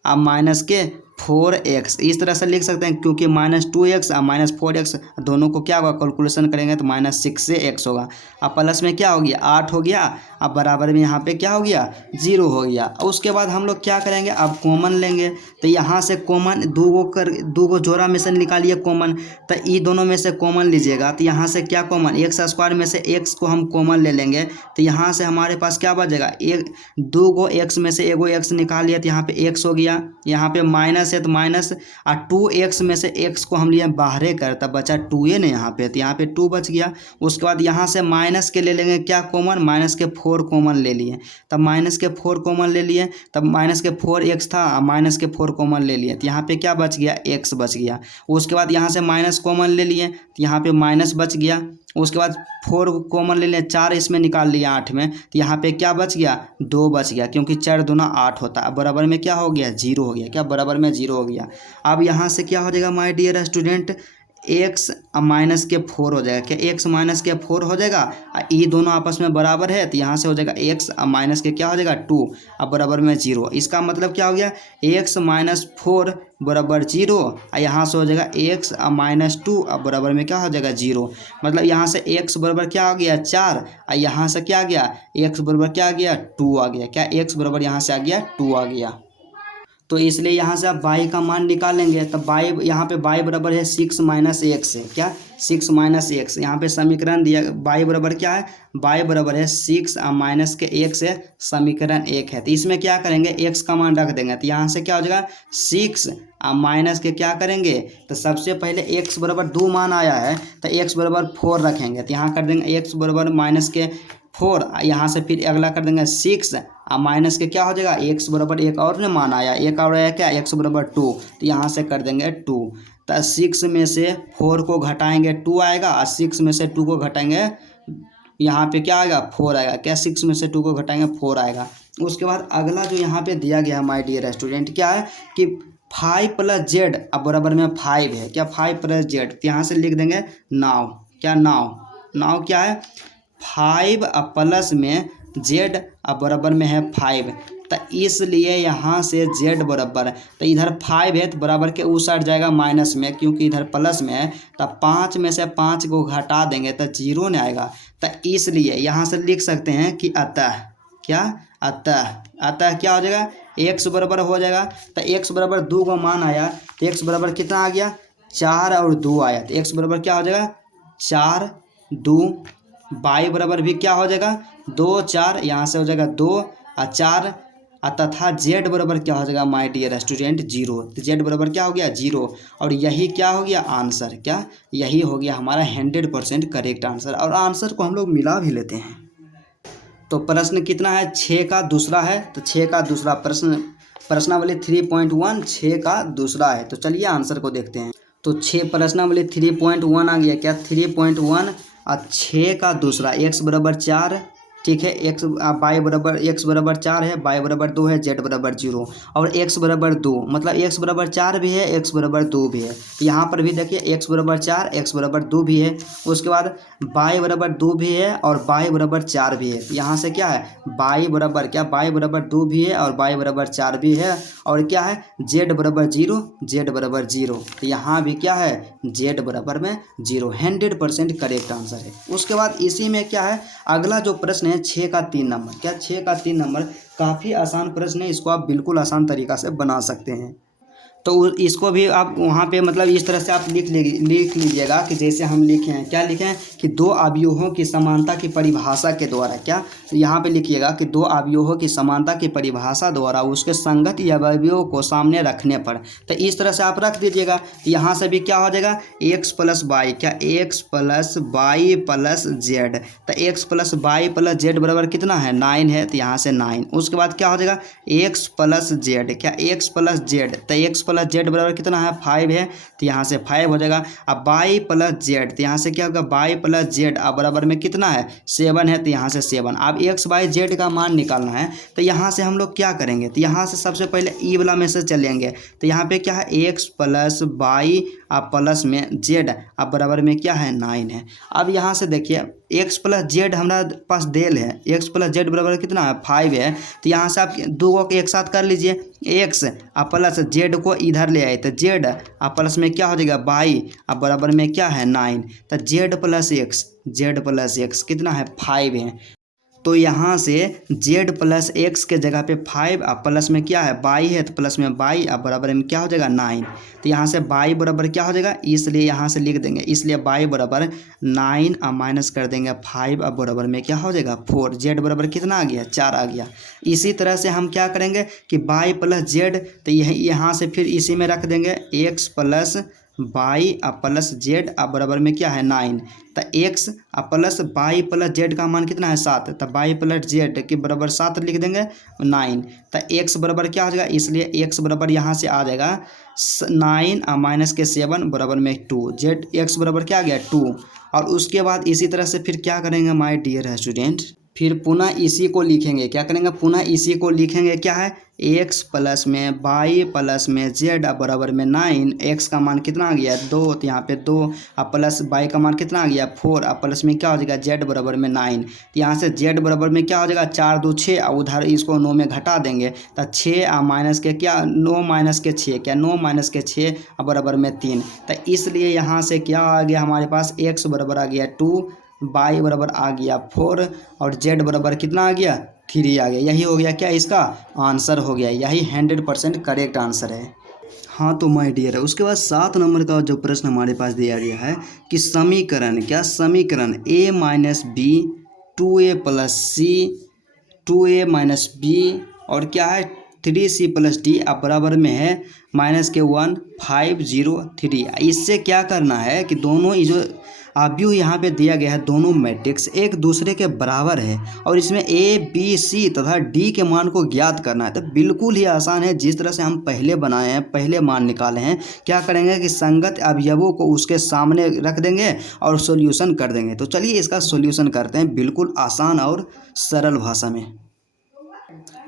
अब माइनस के 4x, इस तरह से लिख सकते हैं, क्योंकि -2x और -4x दोनों को क्या होगा कैलकुलेशन करेंगे तो -6 से x होगा। अब प्लस में क्या हो गया 8 हो गया, अब बराबर में यहाँ पे क्या हो गया 0 हो गया। उसके बाद हम लोग क्या करेंगे, अब कॉमन लेंगे, तो यहाँ से कॉमन दो गो जोड़ा में से निकालिए कॉमन, तो ई दोनों में से कॉमन लीजिएगा, तो यहाँ से क्या कॉमन एक्स स्क्वायर में से x को हम कॉमन ले लेंगे, तो यहाँ से हमारे पास क्या बच जाएगा, एक 2 गो x में से एगो x निकालिए तो यहाँ पे x हो गया, यहाँ पे माइनस है तो माइनस, और 2x में से x को हम लिए बाहरे कर तब बचा 2a ने यहाँ पे, तो यहाँ पे 2 बच गया। उसके बाद यहाँ से माइनस के ले लेंगे क्या कॉमन, माइनस के 4 कॉमन ले लिए, तब माइनस के 4 कॉमन ले लिए, तब माइनस के 4x था माइनस के 4 कॉमन ले लिए, तो यहाँ पे क्या बच गया x बच गया। उसके बाद यहाँ से माइनस कॉमन ले लिए तो यहाँ पे माइनस बच गया। उसके बाद 4 कॉमन ले लिए, 4 इसमें निकाल लिया 8 में, तो यहाँ पे क्या बच गया 2 बच गया, क्योंकि 4 दूना 8 होता है, बराबर में क्या हो गया 0 हो गया, क्या बराबर में 0 हो गया। अब यहाँ से क्या हो जाएगा my dear student, x minus के 4 हो जाएगा, क्या x माइनस के 4 हो जाएगा, ये दोनों आपस में बराबर है, तो यहाँ से हो जाएगा x माइनस के क्या हो जाएगा 2 अब बराबर में 0। इसका मतलब क्या हो गया x माइनस 4 बराबर 0, और यहाँ से हो जाएगा x माइनस 2 अब बराबर में क्या हो जाएगा 0। मतलब यहाँ से x बराबर क्या हो गया 4, और यहाँ से क्या आ गया x बराबर क्या आ गया 2 आ गया, क्या x बराबर यहाँ से आ गया 2 आ गया। तो इसलिए यहाँ से आप y का मान निकालेंगे, तो y यहाँ पे y बराबर है 6 माइनस x है, क्या 6 माइनस x, यहाँ पे समीकरण दिया y बराबर क्या है, y बराबर है 6 माइनस के 1 से समीकरण 1 है। तो इसमें क्या करेंगे x का मान रख देंगे, तो यहाँ से क्या हो जाएगा 6 माइनस के क्या करेंगे, तो सबसे पहले x बराबर 2 मान आया है तो x बराबर 4 रखेंगे, तो यहाँ कर देंगे x बराबर माइनस के 4, यहाँ से फिर अगला कर देंगे 6 माइनस के क्या हो जाएगा x बराबर एक और ने मान आया, एक और आया क्या x बराबर 2, तो यहाँ से कर देंगे 2, तो 6 में से 4 को घटाएंगे 2 आएगा, और 6 में से 2 को घटाएंगे यहाँ पे क्या आएगा 4 आएगा, क्या 6 में से 2 को घटाएंगे 4 आएगा। उसके बाद अगला जो यहाँ पे दिया गया है माय डियर स्टूडेंट क्या है कि 5 प्लस जेड अब बराबर में 5 है, क्या 5 प्लस जेड, तो यहाँ से लिख देंगे नाव, क्या नाव क्या है 5 प्लस में जेड अब बराबर में है 5, तो इसलिए यहाँ से जेड बराबर, तो इधर 5 है तो बराबर के उस साइड जाएगा माइनस में, क्योंकि इधर प्लस में है, तो 5 में से 5 को घटा देंगे तो 0 नहीं आएगा, तो इसलिए यहाँ से लिख सकते हैं कि अतः क्या अतः क्या हो जाएगा x बराबर हो जाएगा, तो x बराबर 2 को मान आया, तो x बराबर कितना आ गया 4 और 2 आया, तो x बराबर क्या हो जाएगा 4 2, y बराबर भी क्या हो जाएगा 2 4, यहाँ से हो जाएगा 2 और 4, तथा z बराबर क्या हो जाएगा माय डियर स्टूडेंट 0, तो z बराबर क्या हो गया 0, और यही क्या हो गया आंसर, क्या यही हो गया हमारा 100% करेक्ट आंसर, और आंसर को हम लोग मिला भी लेते हैं। तो प्रश्न कितना है 6 का दूसरा है, तो 6 का दूसरा प्रश्नावली 3.1 6 का दूसरा है। तो चलिए आंसर को देखते हैं। तो 6 प्रश्नावली 3.1 आ गया, क्या 3.1 और 6 का दूसरा x बराबर 4, ठीक है, x बराबर 4 है, y बराबर 2 है, z बराबर 0 और x बराबर 2, मतलब x बराबर 4 भी है, x बराबर 2 भी है। यहाँ पर भी देखिए x बराबर 4 x बराबर 2 भी है। उसके बाद y बराबर 2 भी है और y बराबर 4 भी है। यहाँ से क्या है y बराबर क्या y बराबर 2 भी है और y बराबर 4 भी है, और क्या है z बराबर 0 z बराबर 0, तो यहाँ भी क्या है z बराबर में 0, 100% करेक्ट आंसर है। उसके बाद इसी में क्या है अगला जो प्रश्न है 6 का 3 नंबर, क्या 6 का 3 नंबर काफ़ी आसान प्रश्न है, इसको आप बिल्कुल आसान तरीक़ा से बना सकते हैं। तो इसको भी आप वहाँ पे मतलब इस तरह से आप लिख लीजिएगा कि जैसे हम लिखे हैं, क्या लिखे हैं कि दो अवयवों की समानता की परिभाषा के द्वारा, क्या यहाँ पे लिखिएगा कि दो अवयवों की समानता की परिभाषा द्वारा उसके संगत अवयवों को सामने रखने पर, तो इस तरह से आप रख दीजिएगा। यहाँ से भी क्या हो जाएगा एक्स प्लस वाई, क्या x plus y plus z, तो x plus y plus z बराबर कितना है 9 है, तो यहाँ से 9। उसके बाद क्या हो जाएगा एक्स प्लस जेड, क्या एक्स प्लस जेड, तो एक्स प्लस जेड बराबर कितना है 5 है, तो यहाँ से 5 हो जाएगा। अब वाई प्लस जेड, तो यहाँ से क्या होगा वाई प्लस जेड अब बराबर में कितना है 7 है, तो यहाँ से 7। अब एक्स वाई जेड का मान निकालना है, तो यहाँ से हम लोग क्या करेंगे, तो यहाँ से सबसे पहले ई वाला में से चलेंगे, तो यहाँ पे क्या है एक्स प्लस वाई अब प्लस में जेड अब बराबर में क्या है 9 है। अब यहाँ से देखिए एक्स प्लस जेड हमारा पास देल है, एक्स प्लस जेड बराबर कितना है 5 है, तो यहाँ से आप दो को एक साथ कर लीजिए, एक्स और प्लस जेड को इधर ले आए, तो जेड और प्लस में क्या हो जाएगा वाई अब बराबर में क्या है 9, तो जेड प्लस एक्स कितना है 5 है। तो यहाँ से z प्लस एक्स के जगह पे 5 और प्लस में क्या है y है, तो प्लस में y और बराबर में क्या हो जाएगा 9, तो यहाँ से y बराबर क्या हो जाएगा, इसलिए यहाँ से लिख देंगे, इसलिए y बराबर 9 और माइनस कर देंगे 5 और बराबर में क्या हो जाएगा 4, z बराबर कितना आ गया 4 आ गया। इसी तरह से हम क्या करेंगे कि y प्लस जेड, तो यहाँ से फिर इसी में रख देंगे x प्लस वाई और प्लस जेड अब बराबर में क्या है 9, तो एक्स और प्लस वाई प्लस जेड का मान कितना है 7, तो वाई प्लस जेड के बराबर 7 लिख देंगे 9, तो एक्स बराबर क्या हो जाएगा, इसलिए एक्स बराबर यहाँ से आ जाएगा 9 और माइनस के 7 बराबर में 2, जेड एक्स बराबर क्या आ गया 2। और उसके बाद इसी तरह से फिर क्या करेंगे माय डियर स्टूडेंट, फिर पुनः इसी को लिखेंगे, क्या करेंगे पुनः इसी को लिखेंगे, क्या है एक्स प्लस में वाई प्लस में जेड बराबर में 9, एक्स का मान कितना आ गया 2, तो यहाँ पे 2 और प्लस वाई का मान कितना आ गया 4 और प्लस में क्या हो जाएगा जेड बराबर में 9, तो यहाँ से जेड बराबर में क्या हो जाएगा 4 2 6 और उधर इसको 9 में घटा देंगे, तो 6 और माइनस के क्या 9 माइनस के 6, क्या 9 माइनस के 6 और बराबर में 3, तो इसलिए यहाँ से क्या आ गया हमारे पास एक्स बराबर आ गया 2, वाई बराबर आ गया 4 और जेड बराबर कितना आ गया 3 आ गया। यही हो गया क्या इसका आंसर हो गया, यही 100% करेक्ट आंसर है। हाँ तो माय डियर है, उसके बाद 7 नंबर का जो प्रश्न हमारे पास दिया गया है कि समीकरण, क्या समीकरण a minus b 2a plus c 2a minus b और क्या है 3c प्लस डी अब बराबर में है माइनस के 1 5 0 3। इससे क्या करना है कि दोनों ये जो अवयव यहाँ पे दिया गया है दोनों मैट्रिक्स एक दूसरे के बराबर है और इसमें ए बी सी तथा डी के मान को ज्ञात करना है। तो बिल्कुल ही आसान है, जिस तरह से हम पहले बनाए हैं, पहले मान निकाले हैं। क्या करेंगे कि संगत अवयवों को उसके सामने रख देंगे और सॉल्यूशन कर देंगे। तो चलिए इसका सॉल्यूशन करते हैं बिल्कुल आसान और सरल भाषा में।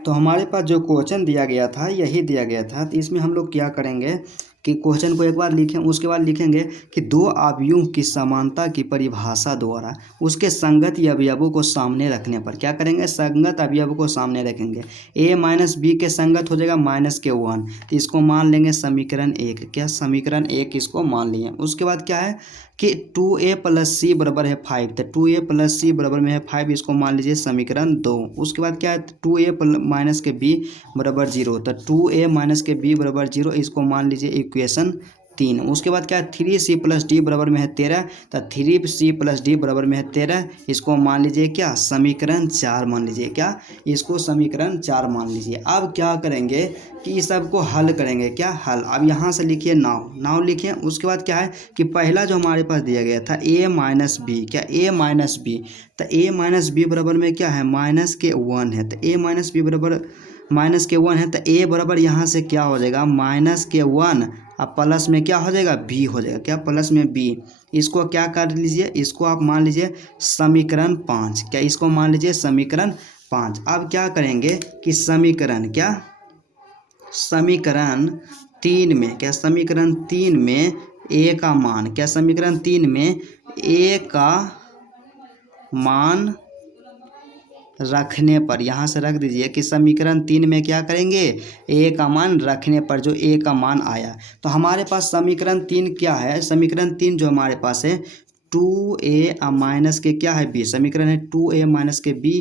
तो हमारे पास जो क्वेश्चन दिया गया था यही दिया गया था, तो इसमें हम लोग क्या करेंगे कि क्वेश्चन को एक बार लिखें, उसके बाद लिखेंगे कि दो अवयवों की समानता की परिभाषा द्वारा उसके संगत अवयवों को सामने रखने पर क्या करेंगे, संगत अवयवों को सामने रखेंगे। a माइनस बी के संगत हो जाएगा माइनस के 1, तो इसको मान लेंगे समीकरण 1, क्या समीकरण 1 इसको मान लिए। उसके बाद क्या है कि 2a प्लस सी बराबर है 5, तो 2a प्लस सी बराबर में है 5, इसको मान लीजिए समीकरण 2। उसके बाद क्या है 2a माइनस के b बराबर 0, तो 2a माइनस के b बराबर 0, इसको मान लीजिए इक्वेशन 3। उसके बाद क्या है 3c प्लस डी बराबर में है 13, तो 3c प्लस डी बराबर में है 13, इसको मान लीजिए क्या समीकरण 4 मान लीजिए, क्या इसको समीकरण 4 मान लीजिए। अब क्या करेंगे कि इस सब को हल करेंगे, क्या हल। अब यहाँ से लिखिए नाव लिखिए। उसके बाद क्या है कि पहला जो हमारे पास दिया गया था a माइनस बी, क्या a माइनस बी, तो a माइनस बी बराबर में क्या है माइनस के 1 है, तो a माइनस बी बराबर माइनस के 1 है, तो a बराबर यहाँ से क्या हो जाएगा माइनस के 1 अब प्लस में क्या हो जाएगा b हो जाएगा, क्या प्लस में b। इसको क्या कर लीजिए, इसको आप मान लीजिए समीकरण 5, क्या इसको मान लीजिए समीकरण 5। अब क्या करेंगे कि समीकरण क्या समीकरण 3 में, क्या समीकरण 3 में a का मान, क्या समीकरण 3 में a का मान रखने पर, यहाँ से रख दीजिए कि समीकरण 3 में क्या करेंगे a का मान रखने पर जो a का मान आया। तो हमारे पास समीकरण 3 क्या है, समीकरण 3 जो हमारे पास है 2a माइनस के क्या है b, समीकरण है 2a माइनस के b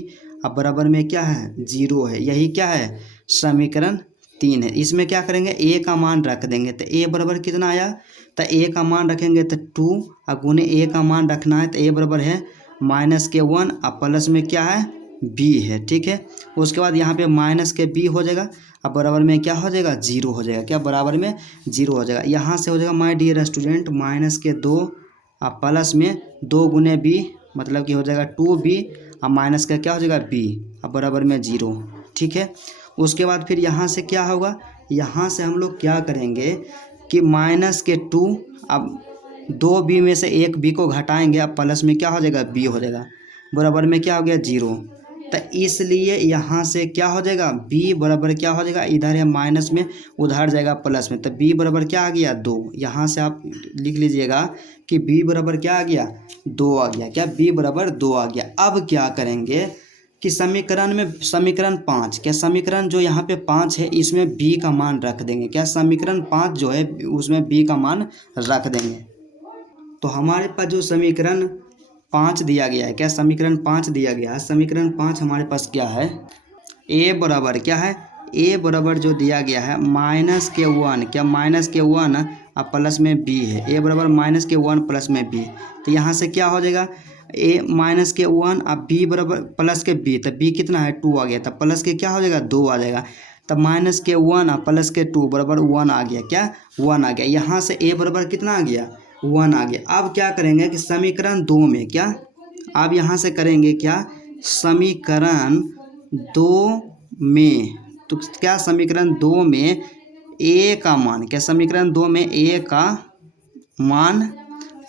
अब बराबर में क्या है 0 है। यही क्या है समीकरण 3 है। इसमें क्या करेंगे, ए का मान रख देंगे तो ए बराबर कितना आया, तो ए का मान रखेंगे तो 2 और गुने ए का मान रखना है तो ए बराबर है -1 और प्लस में क्या है बी है, ठीक है। उसके बाद यहाँ पे माइनस के बी हो जाएगा अब बराबर में क्या हो जाएगा 0 हो जाएगा, क्या बराबर में 0 हो जाएगा। यहाँ से हो जाएगा माय डियर स्टूडेंट -2 और प्लस में 2 गुने बी मतलब कि हो जाएगा 2b और माइनस का क्या हो जाएगा b और बराबर में 0, ठीक है। उसके बाद फिर यहाँ से क्या होगा, यहाँ से हम लोग क्या करेंगे कि -2 अब 2b में से एक b को घटाएंगे अब प्लस में क्या हो जाएगा b हो जाएगा, बराबर में क्या हो गया 0। तो इसलिए यहाँ से क्या हो जाएगा b बराबर क्या हो जाएगा, इधर है माइनस में उधर जाएगा प्लस में, तो b बराबर क्या आ गया 2। यहाँ से आप लिख लीजिएगा कि b बराबर क्या आ गया 2 आ गया, क्या b बराबर 2 आ गया। अब क्या करेंगे कि समीकरण में समीकरण 5, क्या समीकरण जो यहाँ पे 5 है इसमें b का मान रख देंगे, क्या समीकरण 5 जो है उसमें b का मान रख देंगे। तो हमारे पास जो समीकरण 5 दिया गया है, क्या समीकरण 5 दिया गया है, समीकरण 5 हमारे पास क्या है, a बराबर क्या है, a बराबर जो दिया गया है -1, क्या -1 और प्लस में b है, a बराबर -1 प्लस में b। तो यहाँ से क्या हो जाएगा a -1 और b बराबर प्लस के b, तो b कितना है 2 आ गया, तब प्लस के क्या हो जाएगा 2 आ जाएगा, तब -1 और प्लस के 2 बराबर 1 आ गया, क्या 1 आ गया। यहाँ से a बराबर कितना आ गया 1 आ गया। अब क्या करेंगे कि समीकरण 2 में क्या, अब यहाँ से करेंगे क्या समीकरण 2 में, तो क्या समीकरण 2 में a का मान, क्या समीकरण 2 में a का मान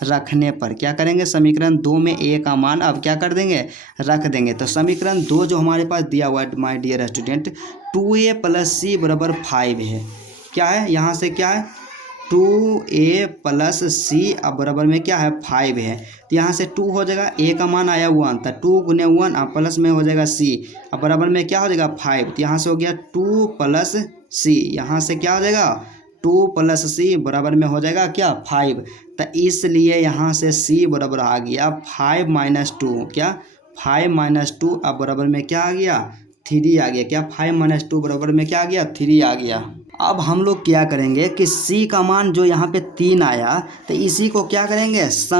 रखने पर क्या करेंगे, समीकरण 2 में a का मान अब क्या कर देंगे रख देंगे। तो समीकरण 2 जो हमारे पास दिया हुआ है my dear student 2a + c बराबर 5 है, क्या है यहाँ से क्या है 2a + c अब बराबर में क्या है 5 है। तो यहाँ से 2 हो जाएगा, a का मान आया 1 तो 2 गुने 1 और प्लस में हो जाएगा c अब बराबर में क्या हो जाएगा 5। तो यहाँ से हो गया 2 + c, यहाँ से क्या हो जाएगा 2 + c बराबर में हो जाएगा क्या 5। तो इसलिए यहाँ से c बराबर आ गया 5 - 2, क्या 5 - 2 अब बराबर में क्या आ गया 3 आ गया, क्या 5 - 2 बराबर में क्या आ गया 3 आ गया। अब हम लोग क्या करेंगे कि c का मान जो यहाँ पे 3 आया तो इसी को क्या करेंगे c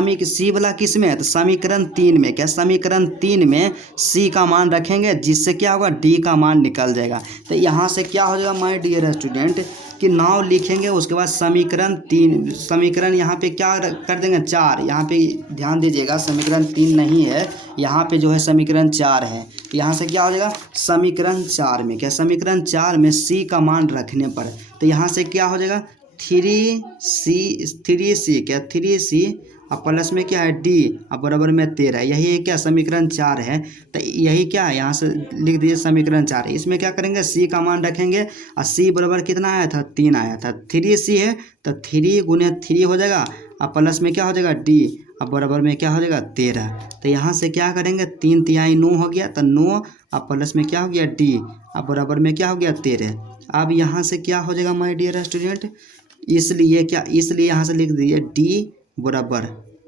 वाला किस में है, तो समीकरण 3 में, क्या समीकरण 3 में c का मान रखेंगे जिससे क्या होगा d का मान निकल जाएगा। तो यहाँ से क्या हो जाएगा माय डियर स्टूडेंट कि नाव लिखेंगे, उसके बाद समीकरण 3, समीकरण यहाँ पे क्या कर देंगे 4, यहाँ पे ध्यान दीजिएगा समीकरण 3 नहीं है, यहाँ पे जो है समीकरण 4 है। यहाँ से क्या हो जाएगा समीकरण 4 में, क्या समीकरण 4 में c का मान रखने पर तो यहाँ से क्या हो जाएगा 3c, क्या 3c और प्लस में क्या है d और बराबर में 13, यही है क्या समीकरण 4 है। तो यही क्या है यहाँ से लिख दीजिए समीकरण 4 है। इसमें क्या करेंगे c का मान रखेंगे और c बराबर कितना आया था 3 आया था, 3c है तो 3 गुने 3 हो जाएगा और प्लस में क्या हो जाएगा d और बराबर में क्या हो जाएगा 13। तो यहाँ से क्या करेंगे 3 तिहाई 9 हो गया, तो 9 और प्लस में क्या हो गया d और बराबर में क्या हो गया 13। अब यहाँ से क्या हो जाएगा माय डियर स्टूडेंट, इसलिए क्या, इसलिए यहाँ से लिख दीजिए d बराबर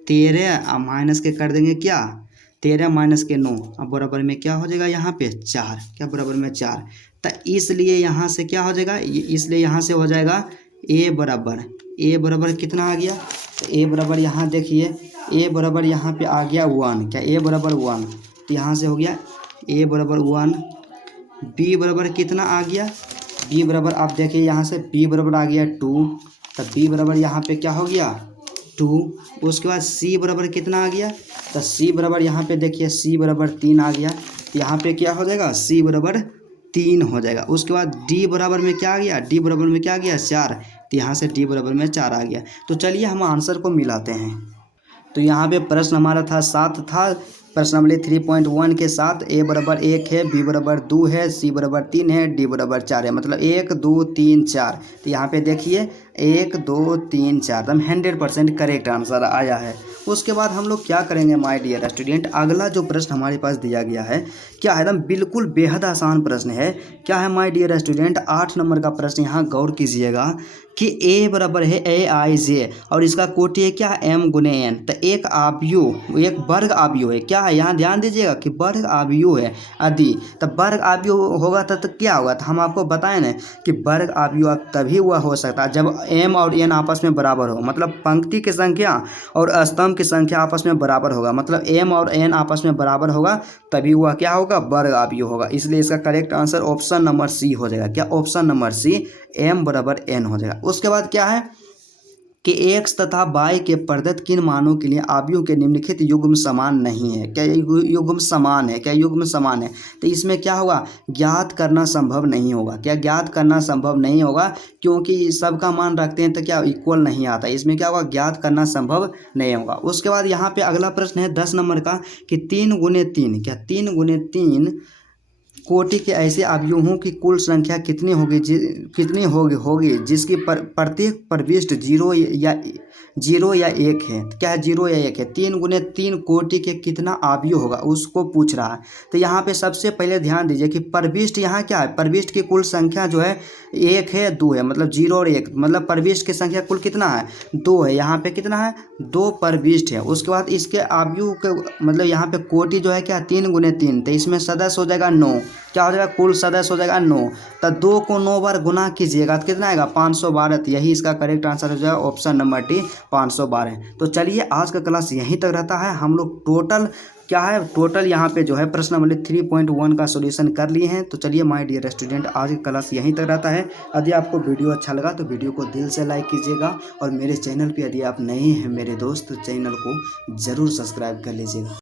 13 और माइनस के कर देंगे क्या 13 माइनस के 9 अब बराबर में क्या हो जाएगा यहाँ पे 4, क्या बराबर में 4। तो इसलिए यहाँ से क्या हो जाएगा, इसलिए यहाँ से हो जाएगा a बराबर कितना आ गया, तो a बराबर यहाँ देखिए a बराबर यहाँ पे आ गया 1, क्या a बराबर 1, तो यहाँ से हो गया a बराबर 1। b बराबर कितना आ गया, b बराबर आप देखिए यहाँ से b बराबर आ गया 2, तो b बराबर यहाँ पे क्या हो गया 2। उसके बाद c बराबर कितना आ गया, तो c बराबर यहाँ पे देखिए c बराबर 3 आ गया, तो यहाँ पे क्या हो जाएगा c बराबर 3 हो जाएगा। उसके बाद d बराबर में क्या आ गया, d बराबर में क्या आ गया 4, तो यहाँ से d बराबर में 4 आ गया। तो चलिए हम आंसर को मिलाते हैं। तो यहाँ पे प्रश्न हमारा था 7 था, प्रश्नावली 3.1 के साथ a बराबर 1 है, b बराबर 2 है, c बराबर 3 है, d बराबर 4 है, मतलब 1 2 3 4। तो यहाँ पे देखिए 1 2 3 4 एकदम 100% करेक्ट आंसर आया है। उसके बाद हम लोग क्या करेंगे माय डियर स्टूडेंट, अगला जो प्रश्न हमारे पास दिया गया है क्या है एकदम बिल्कुल बेहद आसान प्रश्न है। क्या है माय डियर स्टूडेंट 8 नंबर का प्रश्न, यहाँ गौर कीजिएगा कि ए बराबर है AIJ और इसका कोटि है क्या M गुने N। तो एक आव्यूह, एक वर्ग आव्यूह है, क्या है यहाँ ध्यान दीजिएगा कि वर्ग आव्यूह है यदि, तो वर्ग आव्यूह होगा तो क्या होगा, तो हम आपको बताएं ना कि वर्ग आव्यूह तभी हुआ हो सकता है जब M और N आपस में बराबर हो, मतलब पंक्ति की संख्या और स्तंभ की संख्या आपस में बराबर होगा, मतलब M और N आपस में बराबर होगा तभी हुआ क्या होगा, वर्ग आव्यूह होगा। इसलिए इसका correct answer option number C हो जाएगा। क्या, ऑप्शन नंबर सी, M बराबर N हो जाएगा। उसके बाद क्या है कि x तथा y के प्रदत्त किन मानों के लिए आव्यूह के निम्नलिखित युग्म समान नहीं है। क्या युग्म समान है, क्या युग्म समान है, तो इसमें क्या होगा, ज्ञात करना संभव नहीं होगा। क्या ज्ञात करना संभव नहीं होगा, क्योंकि सबका मान रखते हैं तो क्या इक्वल नहीं आता, इसमें क्या होगा, ज्ञात करना संभव नहीं होगा। उसके बाद यहाँ पे अगला प्रश्न है 10 नंबर का कि 3 गुने 3, क्या 3 गुने 3 कोटि के ऐसे अवयवों की कुल संख्या कितनी होगी जिसकी प्रत्येक प्रविष्ट जीरो या एक है। क्या है, 0 या 1 है। 3 गुने 3 कोटि के कितना अवयव होगा उसको पूछ रहा है। तो यहाँ पे सबसे पहले ध्यान दीजिए कि प्रविष्ट यहाँ क्या है, प्रविष्ट की कुल संख्या जो है 1 है 2 है, मतलब 0 और 1, मतलब प्रविष्ट की संख्या कुल कितना है, 2 है। यहाँ पे कितना है, 2 प्रविष्ट है। उसके बाद इसके अवयव के मतलब यहाँ पे कोटि जो है क्या 3 गुने 3, तो इसमें सदस्य हो जाएगा 9। क्या हो जाएगा, कुल सदस्य हो जाएगा 9। तो 2 को 9 बार गुना कीजिएगा तो कितना आएगा, 512। तो यही इसका करेक्ट आंसर हो जाएगा ऑप्शन नंबर डी, 512। तो चलिए आज का क्लास यहीं तक रहता है। हम लोग टोटल क्या है, टोटल यहाँ पे जो है प्रश्न नंबर 3.1 का सॉल्यूशन कर लिए हैं। तो चलिए माय डियर स्टूडेंट, आज की क्लास यहीं तक रहता है। यदि आपको वीडियो अच्छा लगा तो वीडियो को दिल से लाइक कीजिएगा और मेरे चैनल पे यदि आप नए हैं मेरे दोस्त, तो चैनल को ज़रूर सब्सक्राइब कर लीजिएगा।